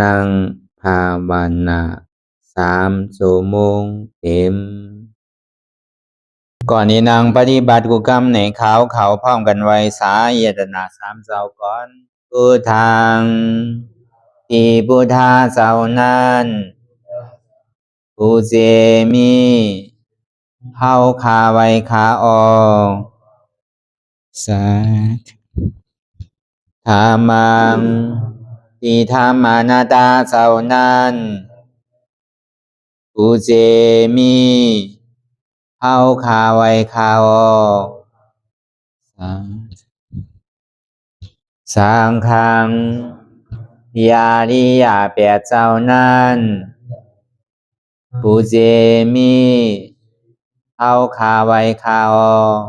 นั่งภาวนา3 ชั่วโมงเต็มก่อนนี้นางปฏิบัติกุกรรมในเขาพร้อมกันไว้สาเยตนา3 เจ้าก่อนพุทธังที่พุทธาเจ้านั้นผู้เจมีเฮาคาไว้คาออกสาธุธรรมังที่ธรรมานาตาเจ้านั้นผู้เจมีเฮาคาไว้คาออกสังฆังยาริยาแปดเจ้านั้นผู้เจมีเฮาคาไว้คาออก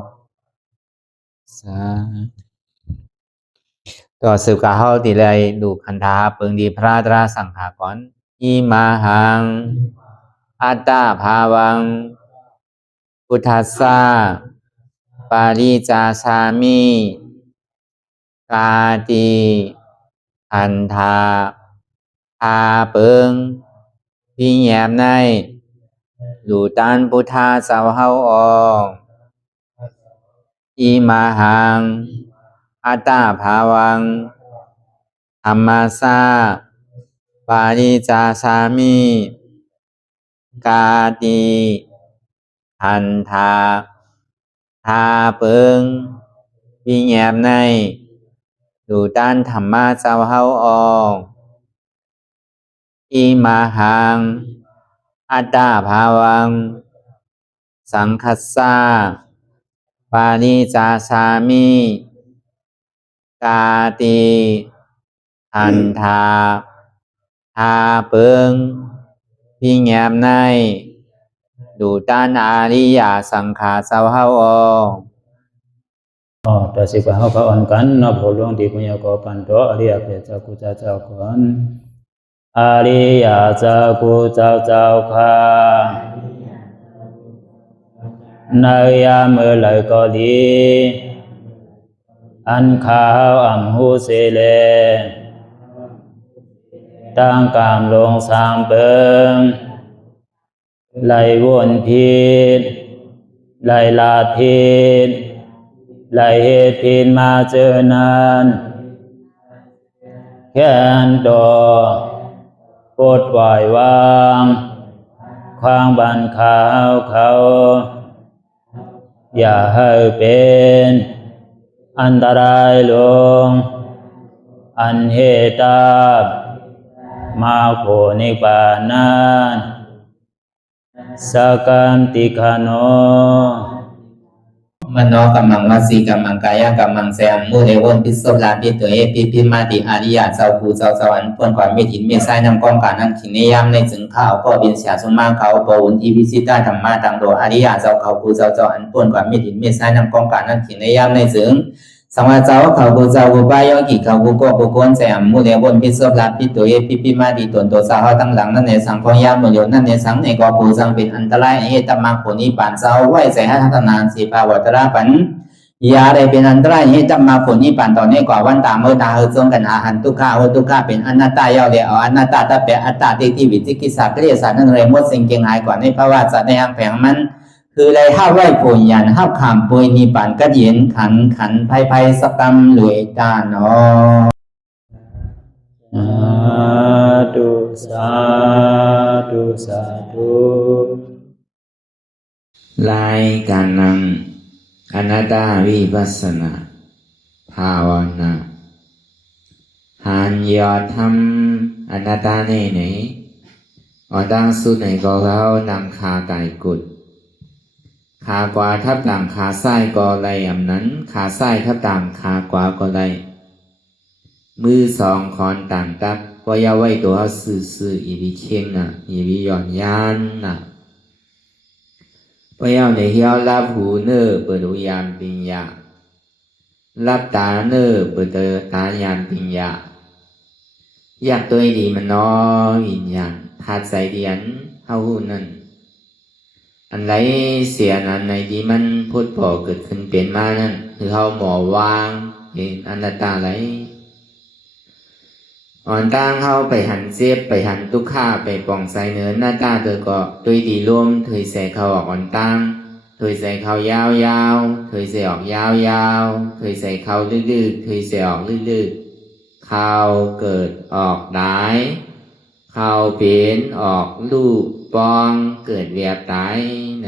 ต่อสืบกาเฮาติเลยดูคันธาเปิงดีพระตราสังขากรอิมาหังอัตตาภาวังพุทธัสสะปาริจาชามิกาติอันธาพาเปิงพี่แยมในดูตันพุทธาเจ้าเฮาออกอิมาหังอัตตาภาวังธรรมัสสะปาริจาชามิกาติอันธาพาเปิงพี่แยมในดูตันธรรมะเจ้าเฮาออกอิมาหังอัตตาภาวังสังคัสสะปาริจาชามิกาติอันธาพาเปิงพี่แยมในดูตันอาริยสังขารเจ้าเฮาออกต่อสิกว่าเฮาก็อ่อนกันเนาะผู้หลวงที่ปุญญาก็ปันโตอริยเจ้ากุเจ้าก่อนอริยเจ้ากุเจ้าค่ะในยามเมื่อไหร่ก็ดีอันข้าวอ่ำหูเสเลตั้งกามลงสามเปิงไหลวนพิษไหลลาพิษไหลเหตุพิษมาเจอนานแค้นดอปดปล่อยวางความบันขาวเขาอย่าให้เป็นอันตรายลงอันเหตุตามาโผนิปานันสกันติคโนมโนกัมมังวสีกัมมังกายกัมมังแสมมุเรวนพิศลาปิตัวเอพิมาติอาริยะเจ้าภูเจ้าสวรรค์พ้นความไม่ถินไม่ใช่นำกองการนั้นขินในยามในจึงข้าวก็บินเสียสมมาเขาปวุนทีพิสิตาธรรมะตังโดอาริยะเจ้าเขาภูเจ้าสวรรค์พ้นความไม่ถินไม่ใช่นำกองการนั้นขินในยามในจึงสังวาเจ้าเขาภูเจ้าภูปายกิเขาภูก็ภูคนแสมมุเรวนพิศลาปิตัวเอพิมาติตนตัวสาวตั้งหลังนั่นในสังพยามโยนั่นในสังในก็ภูสังเป็นอันตรายเหตุมาผลนิพพานเจ้าไหวใส่ให้ทัศนานสีภาวตระปันยาได้เป็นอันตรายให้จำมาผลนิพพานตอนนี้กว่าวันตามเมื่อตาเฮจงกันอาหันทุกข้าทุกข้าเป็นอนัตตาเยาเดียวอนัตตาตาเปอัตตาที่วิจิกิสาเกลียสานั่นเลยมดสิ่งเก่งหายกว่าในภาวะสัตว์ในอังแผงมันคือเลยห้าไหวผลยันห้าขามปุยนิพพานก็เย็นขันภัยสกรรมหลวยตาเนาะสาธุรายการนั่งอนัตตาวิปัสสนาภาวนาหันยอดทำอนัตตาไหนอดังสุดไหนก็เขาดังคาไก่กุดขากว่าทับต่างขาซ้ายก็ไรอำนั้นขาซ้ายทับต่างขากว่าก็ไรมือสองคอนต่างตักว่ายาไว้ตัวซื่ออีวิเคียงน่ะอีวิย่อนยานน่ะว่ายาในเหี้ยวรับหูเนื้อเปิดหูยานปิญญารับตาเนื้อเปิดตายานปิญญาอยากตัวดีมันน้อยวิญญาณธาตุใจเดียนเฮาหูนั่นอันไรเสียนั้นในที่มันพูดพอเกิดขึ้นเป็นมานั่นคือเฮาหมอวางเห็นอนัตตาไร อ่อนตั้งเข้าไปหันเจ็บไปหันทุกข้าไปป่องใส่เนื้อหน้าตาเธอก็ตุยดีร่วมเถยใส่เขาออกอ่อนตั้งเถยใส่เขายาวๆเถยใส่ออกยาวๆเถยใส่เขาลื่นๆเถยใส่ออกลื่นๆเขาเกิดออกได้เขาเป็นออกลูกปองเกิดเวียบตายไหน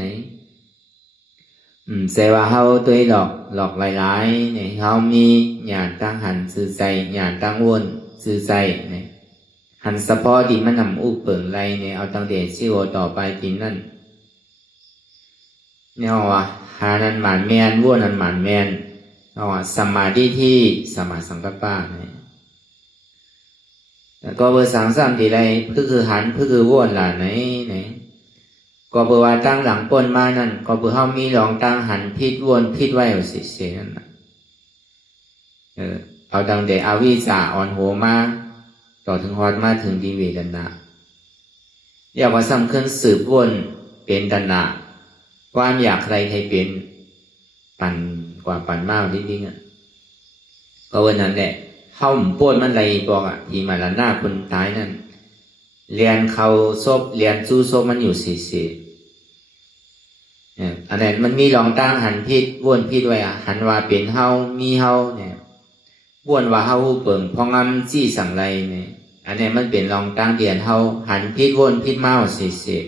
ใส่ว่าเขาตุยหลอกหลายๆเนี่ยเขามีหยาดตั้งหันสื่อใส่หยาดตั้งวนสื่อใส่เนี่ยหันสะพอที่มันนำอุเปิงไรเนี่ยเอาตั้งแต่ชื่อต่อไปทีนั่นเนี่ยว่าหานันหมานแมนวัวนันหมานแมนเอาว่าสมาธิที่สมาสังกัปปะเนี่ยแล้วก็เบอร์สังสามทีไรพึ่คือหันพึ่คือวัวหล่ะไหนก็เบอร์ว่าตั้งหลังปนมานั่นก็เบอร์เขามีลองตั้งหันพิษวนพิษไว้เอาเสียนั่นนะเอาตั้งแต่อวิชชาอ่อนโหมาต่อถึงฮอดมาถึงดีเวดนะอยากว่าสำคัญสืบวนเป็นดันนะความอยากใครเป็นปั่นกว่าปั่นมากนิดนึงก็วันนั้นแหละเข้าหมุนป้วนมันไรบอกที่มาละหน้าคนตายนั่นเรียนเขาซบเรียนจู้ซบมันอยู่เสียอันนั้นมันมีลองตั้งหันพิษวนพิษไว้หันว่าเป็นเฮามีเฮาเนี่ยวนว่าเฮาเปิ่งพองำจี้สั่งไรเนี่ยอันนี้มันเป็นลองตั้งเดียนเฮาหันพิษวนพิษมาเสีย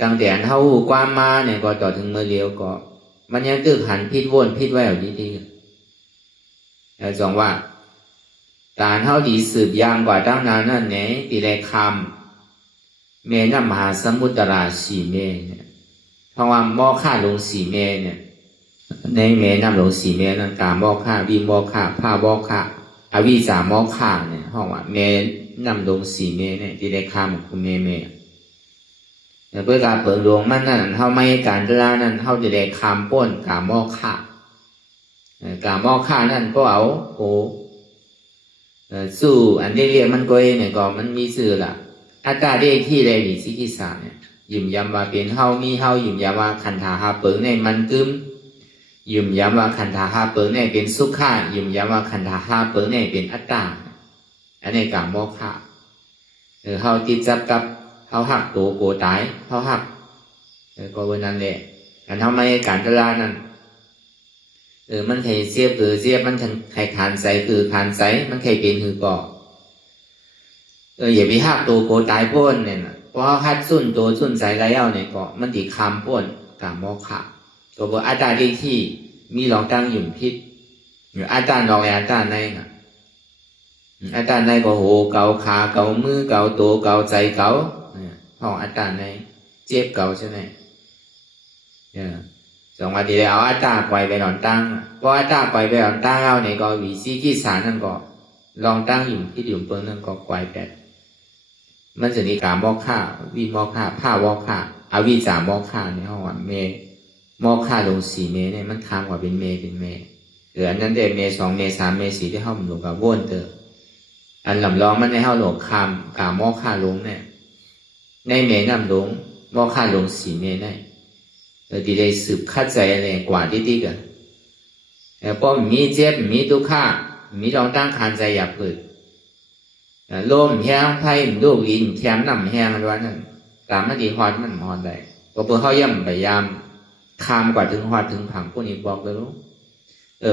ตั้งแต่เฮาความมาเนี่ยก็ต่อถึงเมื่อเลี้ยวก็มันยังตึกหันพิษวนพิษไว้เอาดีๆแล้วสองว่าการเฮาดีสืบยางกว่าตั้งนานนั่นเนี่ยตีแรกคำเมน้ำมหาสมุทราสีเมเนี่ยเพราะว่าหม้อข้าลงสีเมเนี่ยในเมน้ำลงสีเมนั่นกาหม้อข้าวิหม้อข้าผ้าหม้อข้าอวิสาหม้อข้าเนี่ยเพราะว่าเมน้ำลงสีเมเนี่ยตีแรกคำของเมเพื่อการเปิดดวงมันนั่นเฮาไม่การเวลานั้นเฮาจะได้คำป้นกาหม้อข้ากาหม้อข้านั่นก็เอาโอ้สู้อันได้เรียกมันก็เนี่ยก็มันมีสื่อละอัตตาเรียกที่ใดหรือสิกิสาเนี่ยยืมย้ำว่าเป็นเฮามีเฮายืมย้ำว่าขันธาหาเปิงเนี่ยมันกึมยืมย้ำว่าขันธาหาเปิงเนี่ยเป็นสุขายืมย้ำว่าขันธาหาเปิงเนี่ยเป็นอัตตาอันนี้กาหม้อข้าเฮาติดจับกับเฮาหักตัวโกตายเฮาหักก็วันนั้นแหละอันเฮาไม่การเวลานั้นมันเคยเสียบคือเสียบมันเคยขานใสคือขานใสมันเคยเป็นคือก่ออย่าไปหักตัวโกตายพ้นเนี่ยนะเพราะหัดสุ่นตัวสุ่นใสไรเอาเนี่ยก็มันตีคำพ้นกามโมฆะตัวบอกอาจารย์ที่มีลองตั้งหยุ่มพิษหรืออาจารย์ลองอาจารย์ในนะอาจารย์ในก็โหเกาขาเกามือเกาตัวเกาใจเกาห้องอาจารย์ในเจ็บเกาใช่ไหมสองวันที่แล้วเอาอาตาไกวไปหลอนตั้งเพราะอาตาไกวไปหลอนตั้งเอาเนี่ยก็วิซีกิสารนั่นก็ลองตั้งอยู่ที่อยู่เปิ้งนั่นก็ไกวแปดมันจะมีการมอกฆ่าวิมอกฆ่าผ้าวอกฆ่าอาวิจามอกฆ่าในห้องว่าเมมอกฆ่าลง4 เมเนี่ยมันค้างกว่าเป็นเมหรืออันนั้นเด็กเม2 เม 3 เม 4ที่ห้องหลวงกับวนเตออันลำลองมันในห้องหลวงคำการมอกฆ่าลงเนี่ยในเมนำลงมอกฆ่าลง4 เมได้ดีได้สืบคัดใจอะไรกว่าดีๆกันแต่พอมีเจ็บมีทุกข์มีลองตั้งคันใจอยากเกิดลมแห้งไผ่ลูกอินแคมน้ำแห้งด้วยนั่นตามมันดีฮอดมันฮอดได้ก็เพื่อเขาย่ำพยายามคามกว่าถึงฮอดถึงผังพวกนี้บอกเลยลูก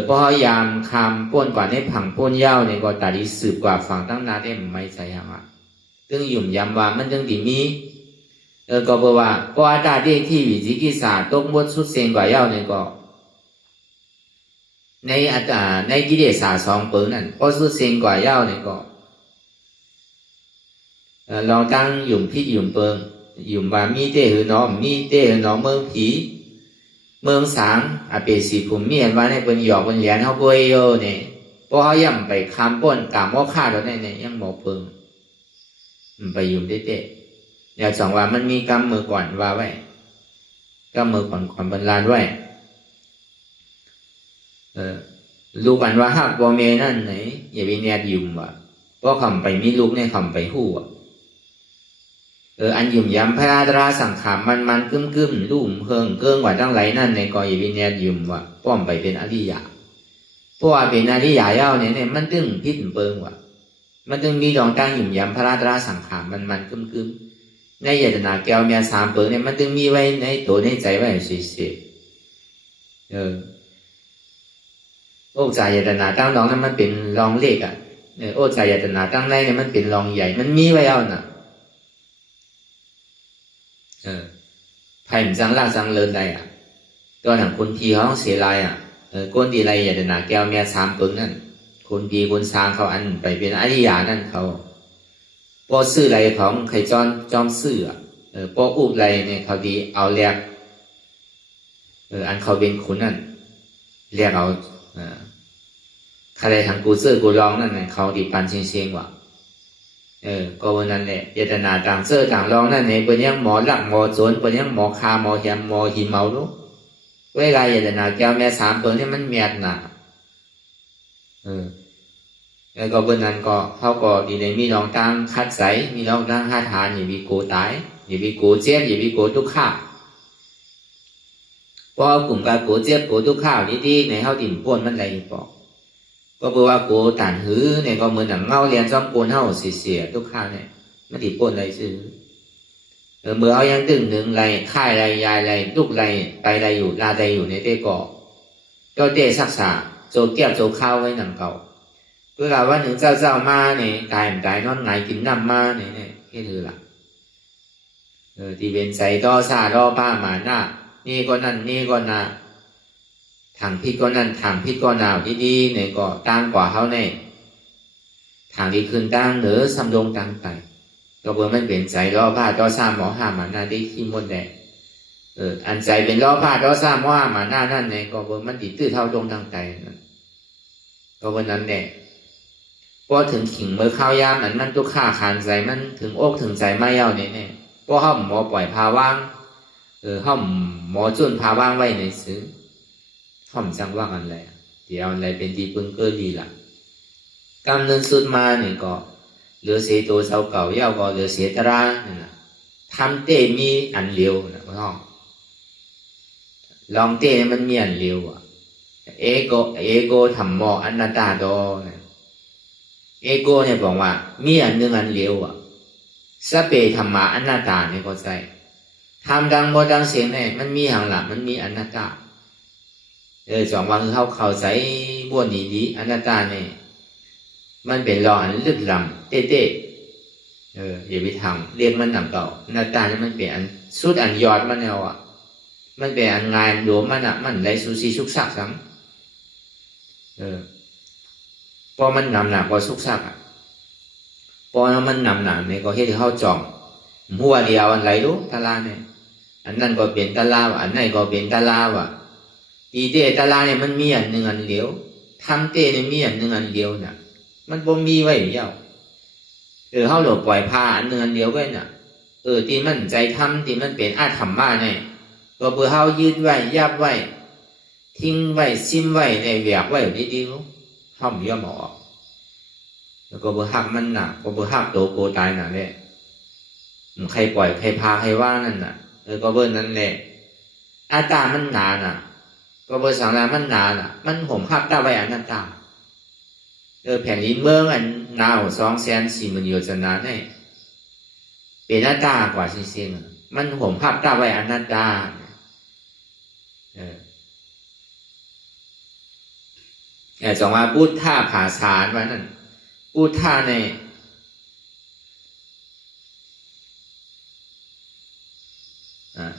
พอเขายามคามป้นกว่าในผังป้นเย้าเนี่ยก็ตาดีสืบกว่าฝั่งตั้งนาได้ไม่ใจยังอ่ะตึงหยุ่มยำว่ามันจึงดีมีก็บอกว่าก็อาจารย์ที่วิจิกิสาตกมดสุดเซงกว่าเย้าเนี่ยก็ในอาจารย์ในกิเลส2 เปิงนั่นก็สุดเซงกว่าเย้าเนี่ยก็ลองตั้งหยุ่มพิษหยุ่มเปิงหยุ่มว่ามีเตหือน้อมีเตหือน้อเมืองผีเมืองสางอาเปสีภูมิเมียนว่าในเป็นหยอกเป็นเหรียญเขาป่วยโยเนี่ยพอเขาย่ำไปคำป้นกามโมฆะแล้วเนี่ยยังหมอเปิงไปหยุ่มเตะอย่าสองว่ามันมีกรรมมือก่อนว่าไว้กรรมมือก่อนบรรลานไว้ลูกอันว่าหักบอเมนั่นไหนอย่าไปแนบยุ่มว่ะเพราะคำไปมีลูกในคำไปหู้อันยุ่มย้ำพระรา สังขารมันกึ้มลุ่มเพิงเกิ้งกว่าตั้งไหลนั่นในกออย่าไปแนบยุ่มว่ะป้อมไปเป็นอริยะเพราะว่าเป็นอริยะเย้าเนี่ยมันตึงพิษเปิงว่ะ มันจึงมีดองตั้งหยุ่มย้ำพระราตราสังขารมันกึมในเจตนาแก้วเมียสามเปิงเนี่ยมันจึงมีไว้ในตัวในใจไว้เฉยโอ้ใจเจตนาตั้งรองนั้นมันเป็นรองเล็กโอ้ใจเจตนาตั้งในเนี่ยมันเป็นรองใหญ่มันมีไว้เอาน่ะไผ่จังล่างจังเลินได้ตัวหนังคนพีเขาต้องเสียลายก้นดีไรเจตนาแก้วเมียสามเปิงนั่นคนพีคนสร้างเขาอันไปเป็นอริยานั่นเขาพอซื้อไรของใครจอมซื้อพออุบไรเนี่ยเขาดีเอาแลกอันเขาเป็นขุนนั่นเรียกเอาใครทางกูซื้อกูร้องนั่นเนี่ยเขาดีปันเชียงว่ะก็วันนั้นแหละเจตนาต่างซื้อต่างร้องนั่นเนี่ยเป็นยังหมอหลักหมอโจรเป็นยังหมอคาหมอแหมหมอหิมเมาลูกเวลาเจตนาแก้วแม่สามตัวนี่มันเมียดหนาแล้วก็วันนั้นก็เขาก็ดีเลยมีน้องตั้งคัดใสมีน้องตั้งห้าทานอย่ามีโกตายอย่ามีโกเจ็บอย่ามีโกทุกข์ข้าพอกลุ่มการโกเจ็บโกทุกข์ข้าวดีๆในเขาดิ่นป่นมันอะไรบอกก็เพราะว่าโกต่านหื้อเนี่ยก็เหมือนหนังเงาเรียนซ้อมป่นเขาเสียทุกข้าวเนี่ยมันดิ่นป่นอะไรซื้อเมื่อเขายังดึงหนึ่งไรค่ายไรยายไรลูกไรไปไรอยู่ลาไรอยู่ในเต้ก่อก็เต้ศักษาโจเก็บโจข้าวไว้หนังเก่าเพื่อว่าหนึ่งเจ้ามาเนี่ยตายนอนไงกินน้ำมาเนี่ยแค่ถือละที่เป็นใส่ต่อซาต่อป้าหมาหน้านี่ก็นั่นนี่ก็นาทางพิษก็นั่นทางพิษก็หนาวดีๆเนี่ยก็ตั้งกว่าเขาเนี่ยทางที่ขึ้นตั้งหรือสำดงตั้งไปก็เพื่อมันเป็นใจล้อผ้าต่อซาหมอห้าหมาหน้าได้ขี้มดแดงอันใจเป็นล้อผ้าต่อซาหมอห้าหมาหน้านั่นเนี่ยก็เพื่อมันติดตื้อเท่าตรงตั้งใจนั่นก็วันนั้นเนี่ยพอถึงขิงเมื่อข้าวยามมันทุกข้าขานใจมันถึงอกถึงใจไม่เย้าเนี่ยพอเขาหมอปล่อยพาว่างเขาหมอจุนพาว่างไว้ในซื้อเขาจังว่างอะไรเดี๋ยวอะไรเป็นดีปึงเกอดีละกำเนินสุดมาเนี่ยก็เหลือเสียตัวเสาเก่าเย้าก็เหลือเสียตราเนี่ยทำเต้มีอันเลียวนะพ่อลองเต้มันมีอันเลียวเอโกทำหมออันนาตาโดเนี่ยเอโกเนี่ยบอกว่ามีอันหนึ่งอันเลียวสเปธรรมะอนัตตาเนี่ยก็ใช่ทำดังบ่ดังเสียงเนี่ยมันมีหางหลังมันมีอนัตตาสองวันคือเข้าใจบ้วนดีอนัตตาเนี่ยมันเป็นรออันลึกล้ำเต้อย่าไปทำเรียกมันหนังเก่าอนัตตาเนี่ยมันเป็นอันสุดอันยอดมันแล้วมันเป็นอันงานหลวมมันมันไรสุสีสุกสักสังพอมันนำหนักพอสุกสักพอมันนำหนักเนี่ยก็เฮ็ดให้เขาจ่องหัวเดียวอันไรรู้ตาลาเนี่ยอันนั้นก็เป็นตาลาอันนั้นก็เป็นตาลาดีเดตาลาเนี่ยมันมีอันหนึ่งอันเดียวทำเต้เนี่ยมีอันหนึ่งอันเดียวน่ะมันบ่มีไว้เดียวเขาหลบปล่อยพาอันหนึ่งอันเดียวไว้น่ะที่มันใจทำที่มันเป็นอาธรรมะเนี่ยก็เพื่อเขายืดไว้ยับไว้ทิ้งไว้ซิมไว้ในแหวกไว้ดีๆเขาไม่ยอมออกแล้วก็เพื่อหักมันน่ะก็เพื่อหักโตโกตายน่ะเนี่ยใครปล่อยใครพาใครว่านั่นน่ะก็เบอร์นั้นแหละอาตามันหนาน่ะก็เบอร์สังนามันหนาน่ะมันห่มภาพตาไว้อนัตตาแผ่นดินเมืองอันหนาว240,000 โยชนาเนี่ยเป็นอนัตตากว่าจริงๆมันห่มภาพตาไว้อนัตตาจงว่าพูดท่าผาสารว่านั่นพูดท่าใน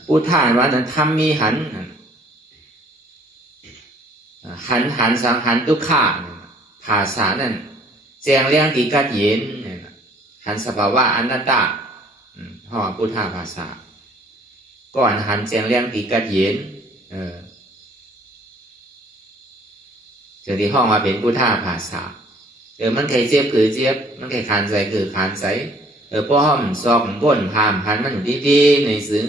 พูดท่าว่านั้นทำมีหันสังหันทุกข้าภาษานั่นแจงเรื่องที่กัดเย็นหันสภาวะอนัตตาห่อพูดท่าภาษาก่อนหันแจงเรื่องที่กัดเย็นจนที่ห้องมาเป็นพูดท่าภาษามันใครเจ็บคือเจ็บมันใครขานใจคือขานใจป้อมซอกบ่นพามพันมันอยู่ดีๆในซึ้ง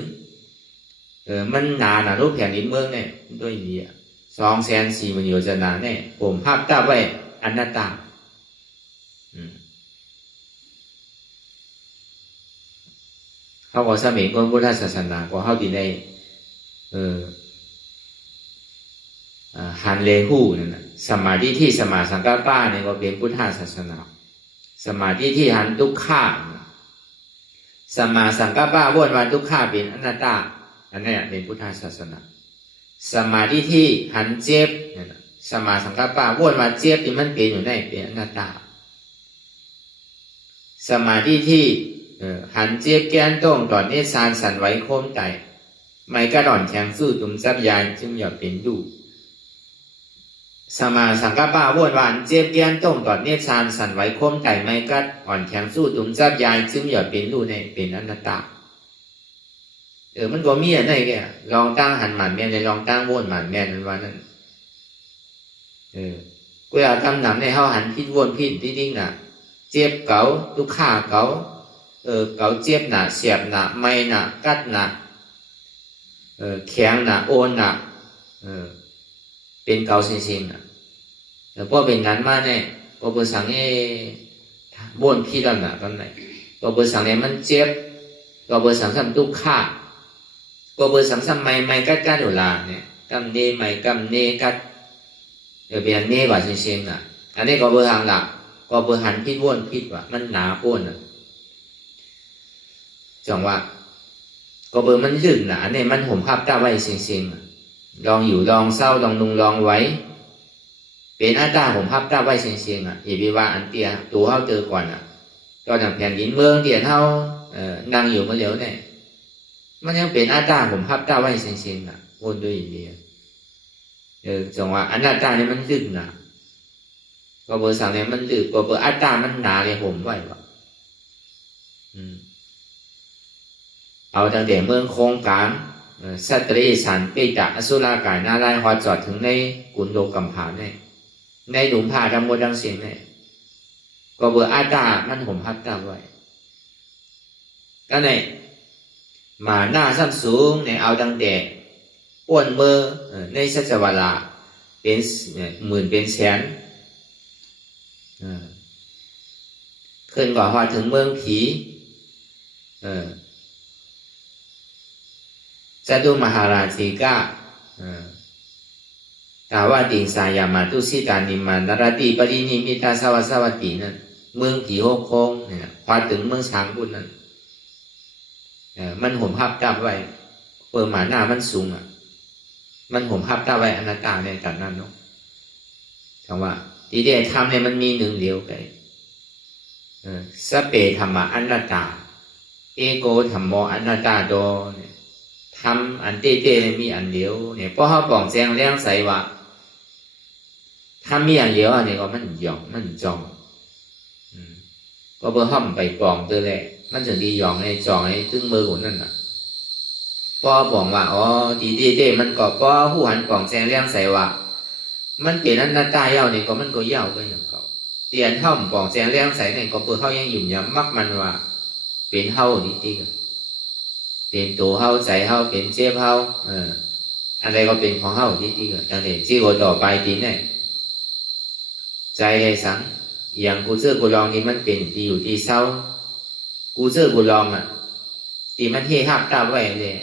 มันหนารูปแผ่นดินเมืองเนี่ยด้วยดี240,000 โยชนาเนี่ยผมภาพตาไว้อนัตตาเขาก็สมัยคนพุทธศาสนาก็เข้าดีในหันเลหูนั่นนะสมาธิที่สมาสังกัปปะเนี่ยก็เป็นพุทธศาสนา สมาธิที่หันทุกข้าสมาสังกัปปะวนวันทุกข้าเป็นอนัตตาอันนี้เป็นพุทธศาสนาสมาธิที่หันเจ็บสมาสังกัปปะวนวันเจ็บที่มันเป็นอยู่ในเป็นอนัตตาสมาธิที่หันเจ็บแกนต้องตอนนี้สารสั่นไหวโค้งใจไม่กระดอนแข็งสู้ตุ่มซับยายจึงอย่าเป็นดูสมาสังกัปปะวนวันเจ็บแกนต้องตอนนี้สารสั่นไหวโค้งใจไม่กระอ่อนแข็งสู้ตุ่มซับยายจึงอย่าเป็นดูในเป็นอนัตตามันก็มีอะไรแกลองตั้งหันหมันแม่ในลองตั้งวนหมันแม่นั้นว่านั้นกูอยากทำหนังในเขาหันพิดวนพิดจริงๆน่ะเจ็บเก๋าทุกข้าเก๋าเก๋าเจ็บน่ะเสียบน่ะไม่น่ะกัดน่ะแข็งน่ะโอนน่ะเป็นเก๋าเซ็งๆน่ะแล้วพอเป็นนั้นมาเนี่ยพอเปิดสังวนพิดแล้วน่ะตอนไหนพอเปิดสังเนี่ยมันเจ็บพอเปิดสังทำทุกข้าพอเปิดสังทำไม่กัดอยู่ละเนี่ยกำเนไม่กำเนกัดเป็นเนว่าเซ็งๆน่ะอันนี้ก็เบอร์ทางหลักก็เบอร์หันพิดวนพิดว่ามันหนาโป้นน่ะจังว่าก็เบอร์มันยืดหนาเนี่ยมันห่มภาพตาไว้เซ็งๆลองอยู่ลองเศร้าลองนุ่งลองไว้เป็นอาตาห่มภาพตาไว้เซ็งๆอย่าไปว่าอันเตียตัวเขาเจอก่อนตอนอย่างแผ่นดินเมืองเตียเขานั่งอยู่มาเหลียวเนี่ยมันยังเป็นอาตาห่มภาพตาไว้เซ็งๆวนด้วยอย่างเดียวจังว่าอนัตตาเนี่ยมันยืดหนาก็เบอร์สั่งเนี่ยมันยืดก็เบอร์อัตตามันหนาเลยห่มไว้ว่ะเอาตั้งแต่เมืองโคงกลางสัตรีสันเปตะอสุรากายนาลายหอจอดถึงในกุนโลกัมผาในหลุมผาดำโมดังเสียงเนี่ยก็เบอร์อัตตามันห่มพัดตาไว้ก็ในมาหน้าสั้นสูงในเอาตั้งแต่อ้วนเมื่อในสัจวาลาเป็นหมื่นเป็นแสนขึ้นกว่าพอถึงเมืองผีจตุมหาราชิกาตาวาติงสายามาตุสิตานิมานรติปรินิมิตาสวัสวัตินั่นเมืองผีโฮโคงเนี่ยพอถึงเมืองช้างบุญนั้นมันห่มภาพจับไว้เปิดหมาหน้ามันสูงมันห่มภาพจับไว้อนัตตาในกันนั้นเนาะคำว่าที่เดียทำเนี่ยมันมีหนึ่งเดียวไปสเปธรรมะอนัตตาเอโกธรรมโมอนัตตาโดเนี่ยทำอันเต้ๆมีอันเดียวเนี่ยเพราะเขาปองแจงเลี้ยงใส่ว่าทำมีอันเดียวอันนี้ก็มันหยองมันจองก็เบอร์ห้อมไปปองตัวแหละมันถึงดีหยองไอ้จองไอ้ตึงมือของนั่นน่ะพอบอกว่าอ๋อดีเต้มันก็พอหูหันปองแจงเลี้ยงใส่ว่ามันเป็นอนัตตาเย้านี่ก็มันก็เย้าไปอย่างเขาเตียนห้อมปองแจงเลี้ยงใส่เนี่ยก็เบอร์เขายังหยุ่มยำมักมันว่าเป็นเฮาดีตีกันเป็นตัวเฮาใจเฮาเป็นเจ็บเฮาอะไรก็เป็นของเฮาดีตีกันจังเห็นที่โอต่อไปทีเนี่ยใจเลยสังอย่างกูเชื่อกูลองนี่มันเป็นที่อยู่ที่เศร้ากูเชื่อกูลองที่มันเฮฮับตาไว้เลย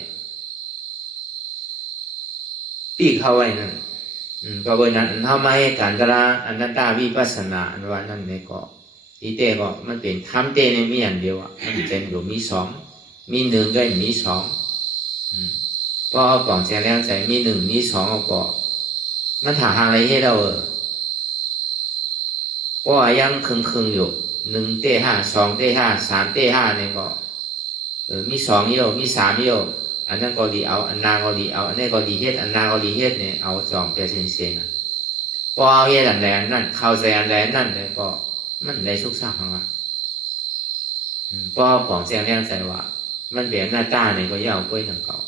ปีกเข้าไว้นั่นก็เบอร์นั้นเฮามาให้การกระอนัตตาวิปัสสนาอันว่านั่นเนี่ยก็ที่เต้ก็มันเป็นทำเต้ในมีอันเดียวมันเป็นหรือมีสองมีหนึ่งก็มีสองพอก่อนแสดงใจมีหนึ่งมีสองก็มันถาหางอะไรให้เราก็ยังคึงอยู่หนึ่งเต้ห้าสองเต้ห้าสามเต้ห้าเนี่ยก็มีสองโยมีสามโยอันนั้นก็ดีเอาอันนาก็ดีเอาอันนี้ก็ดีเฮ็ดอันนาก็ดีเฮ็ดเนี่ยเอาจองเปเซ็งพอเอาเฮ็ดอันใดอันนั้นเข้าใจอันใดอันนั้นเนี่ยก็มันได้สุขสาของพอของแสดงใจว่ามันเปลี่ยนหน้าตาเนี่ยก็ยาวกล้วยหนังเก่า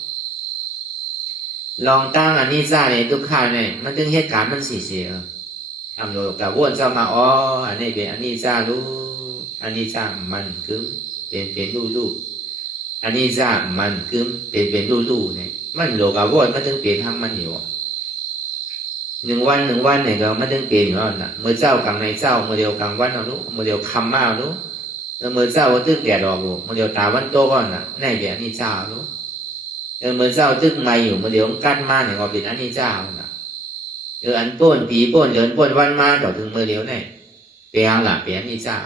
ลองตั้งอันนี้จ้าเนี่ยทุกข้าเนี่ยมันถึงเหตุการณ์มันเสียทำโลกับวนเจ้ามาอ๋ออันนี้เป็นอันนี้จ้ารู้อันนี้จ้ามันคือเป็นรู้อันนี้จ้ามันคือเป็นรู้เนี่ยมันโลกับวนมันถึงเปลี่ยนทั้งมันอยู่หนึ่งวันเนี่ยก็มันถึงเปลี่ยนอยู่แล้วนะเมื่อเจ้ากลางในเจ้าเมื่อเดียวกลางวันเอารู้เมื่อเดียวคำมาเอารู้เมื่อเจ้าตึกแดดออกอยู่เมื่อเดียวตาวันโตก่อนในเป็นอันนี้เจ้ารู้เมื่อเจ้าตึกไม่อยู่เมื่อเดียวกั้นมาเนี่ยก็เป็นอันนี้เจ้าอันป้นผีป้นเดินป้นวันมาต่อถึงเมื่อเดียวเนี่ยเปลี่ยนละเปลี่ยนอันนี้เจ้า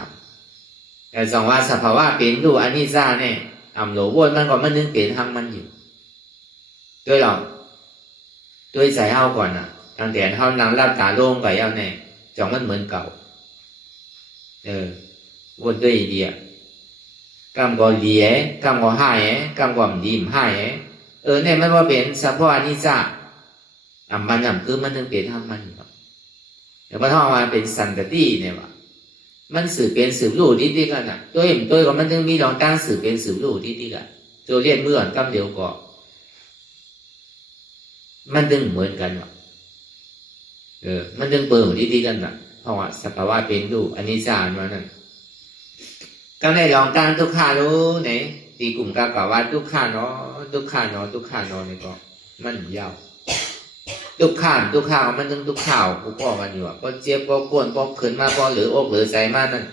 แต่สองว่าสภาวะเป็นรูปอนิจจาเนี่ยอำโลวนมันก็มันนึงเป็นทางมันอยู่ด้วยหรอด้วยใจเฮาก่อนอ่ะตั้งแต่เฮานั่งรับตาโล่งไปเอาเนี่ยจ่องมันเหมือนเก่าวนด้วยเดียกำก็เลียกำก็หายกำก็ดีมหายเนี่ยมันว่าเป็นสภาวะอนิจจามันคือมันนึงเป็นทางมันครับเดี๋ยวมันท้องมาเป็นสันตติเนี่ยว่ะมันสืบเป็นสืบรู้ดีๆกันอ่ะตัวก็มันถึงมีลองตั้งสืบเป็นสืบรู้ดีๆกันตัวเรียนเมื่อกำเดียวก็มันดึงเหมือนกันว่ะมันดึงเปิดดีๆกันอ่ะเพราะว่าสภาวะเป็นรูปอนิจจามานั่นก็ได้ลองตั้งทุกขารู้เนี่ยตีกลุ่มกล่าวว่าทุกขาเนาะทุกขาเนาะทุกขาเนาะนี่ก็มันยาวทุกข้าวมันถึงทุกข่าวกูพ่อมันอยู่อ่ะก็เจ็บก็ปวดก็ขืนมาก็หรืออกหรือใจมากนั่น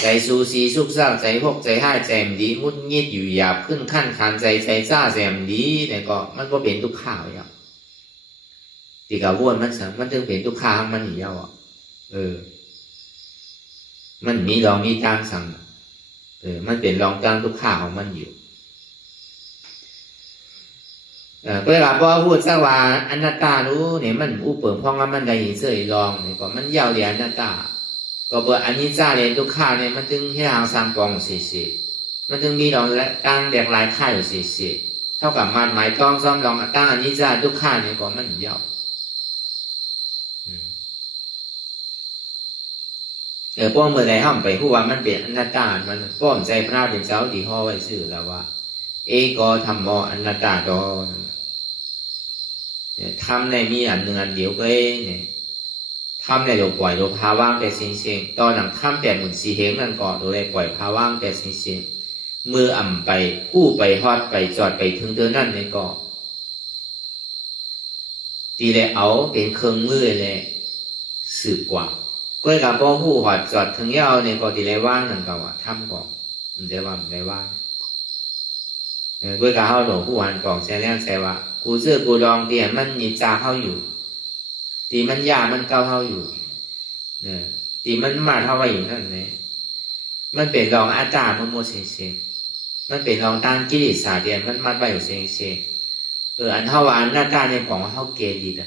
ใจซูซีซุกซ่าใจหกใจห้าใจมดีมุดงีดอยู่หยาบขึ้นขั้นขานใจซ่าใจมดีเนี่ยก็มันก็เป็นทุกข่าวอย่างตีกับวนมันถึงเป็นทุกข่าวมันอยู่อ่ะมันมีรองมีตามสั่งมันเป็นรองตามทุกข่าวของมันอยู่เวลาพอพูดซะว่าอนัตตารู้เนี่ยมันอุปเปิงพ้องว่ามันได้เสยลองเนี่ยก็มันยาวเรียนอนัตตาก็เบอร์อนิจจาเนี่ยทุกข้าเนี่ยมันถึงให้ทางสร้างปองเสียมันถึงมีลองและตั้งแดกหลายค่ายอยู่เสียเท่ากับมันหมายต้องซ้อมลองตั้งอนิจจาทุกข้าเนี่ยก็มันยาวพวกเมื่อใดห้ามไปพูดว่ามันเป็นอนัตตามันป้อมใจพระเป็นเจ้าที่ห่อไว้ชื่อแล้วว่าเอโกธรรมโมอนัตตาโตทำในมีอันหนึ่งอันเดียวก็เนี่ยทำในโลกปล่อยโลกภาว่างแต่เสียงตอนหลังทำแต่หมุนสีเหงนั่นก่อนโดยปล่อยภาว่างแต่เสียงมืออ่ำไปกู้ไปฮอดไปจอดไปถึงเดือนนั่นในก่อตีเลยเอาเป็นเครื่องมือเลยสืบกว่าก็กับพ่อผู้หอดจอดถึงยาวเนี่ยก็ตีเลยว่างนั่นก็ว่าทำก่อนมันได้ว่ามันได้ว่างก็กับเขาหลวงผู้หันกล่องแซงแซงว่ากูเสื้อกูลองเตียนมันหยิบจ่าเข้าอยู่ตีมันยามันเก้าเข้าอยู่ตีมันมาเท่าไว้อยู่นั่นเนี่ยมันเป็นรองอาจารย์มันโมเสงมันเป็นรองตั้งกิเลสาเดียนมันมัดไว้อยู่เสงอันเท่าว่าอันหน้าตาในของเขาเกลีด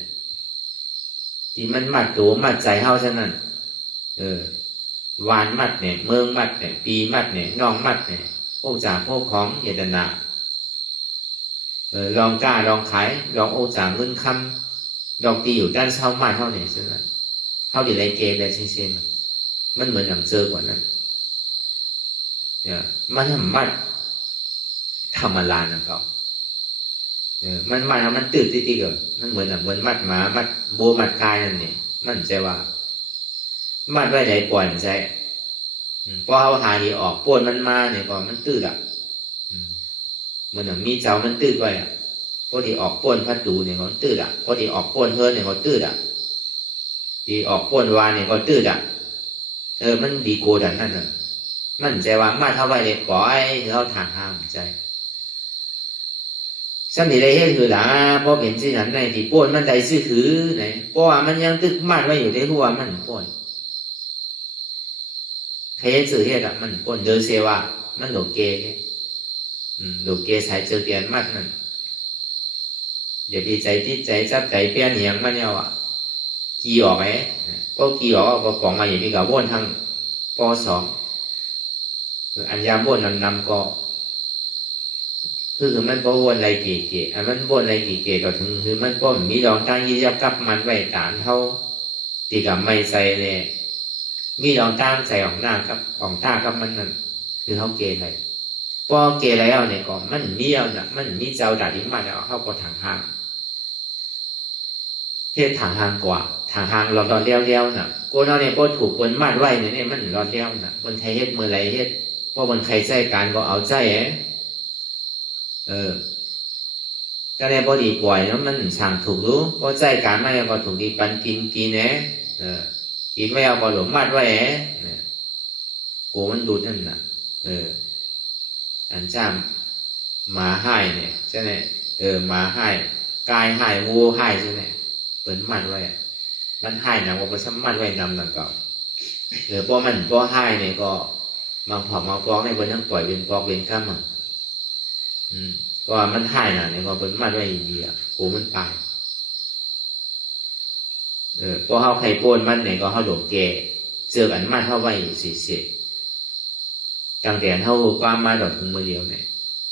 ตีมันมัดตัวมัดใจเข้าฉะนั้นวานมัดเนี่ยเมืองมัดเนี่ยปีมัดเนี่ยน้องมัดเนี่ยพวกจ่าพวกของเยตนาลองกล้าลองขายลองโอจ่าเงินคำลองตีอยู่ด้านเช่ามาเท่านี้ใช่ไหมเท่าที่ไรเกแบบเช่นมันเหมือนหนังเจอกว่านั้นมันทำมัดธรรมลานะก็มันมัดมันตื่นตีๆก็มันเหมือนมัดหมามัดโบมัดกายนั่นนี่มันใจว่ามัดไว้ไหนปล่อยใจพอเอาหาดีออกปวนมันมาเนี่ยก็มันตื่นอ่ะมันมีเจ้ามันตื่นไว้อ่ะพอดีออกปวนพัดดูเนี่ยก็ตื่นอ่ะพอดีออกปวนเฮิร์เนี่ยก็ตื่นอ่ะดีออกปวนวานเนี่ยก็ตื่นอ่ะมันดีโกดันนั่นน่ะมันใจว่ามาเท่าไหร่เลยปล่อยเขาทางห้ามใจสันติได้เห็นคือหล่ะพอเห็นสิ่งนั้นในที่ปวนมันได้ซื่อถือไหนเพราะว่ามันยังตึกมัดไว้อยู่ในหัวมันปวนใครสื่อเหตุอ่ะมันปวนเดินเสียว่ามันโดดเกย์โดดเกย์สายเจอเตียนมัดนั่นอย่าดีใจที่ใจจับใจเปี้ยนอย่างมันเนี่ยว่ะกี่ออกไหมก็กี่ออกก็กล่องมาอย่างนี้กับวนทางป.2 อันยามวนนำก็คือมันก็วนอะไรเก๋ๆอันมันวนอะไรเก๋ๆก็ถึงคือมันก็มีรองตั้งยี่ยับกับมันไว้ฐานเท่าตีกับไม่ใส่เลยมีรองตั้งใส่ของหน้ากับของตากับมันนั่นคือเขาเกย์เลยพอเกย์แล้วเนี่ยก็มันมีเอาน่ะมันมีเจ้าด่าดิ้งมาแล้วเข้าก็ทางห้างเฮ็ดทางห้างกว่าทางห้างร้อนๆเลี้ยวๆน่ะกูเราเนี่ยก็ถูกคนมัดไว้เนี่ยมันร้อนเลี้ยวน่ะคนไทยเฮ็ดมือไรเฮ็ดเพราะมันใครใช้การก็เอาใจก็ได้พอดีปล่อยแล้วมันสั่งถูกรู้เพราะใจการไม่เอาก็ถูกดีปันกินเนี่ยกินไม่เอาก็หลงมัดไว้กูมันดูนั่นน่ะอันจ้ามหมาให้เนี่ยใช่ไหมหมาให้กายให้วัวให้ใช่ไหมเปิดมัดไว้มันให้นะว่ามันสมัดไว้นำนั่นก็เพราะมันก็ให้เนี่ยก็ บางผอมบางปอกในบนทั้งปล่อยเป็นปอกเป็นกล้ามก็มันท่ายน่ะเนี่ยก็เป็นมาด้วยดีอ่ะโอ้มันตายพอเขาไข่โป้นมันเนี่ยก็เขาโดดแก่เจอกันมาเท่าไว้เสียจังแต่เท่าความมาดอกถึงมือเดียวเนี่ย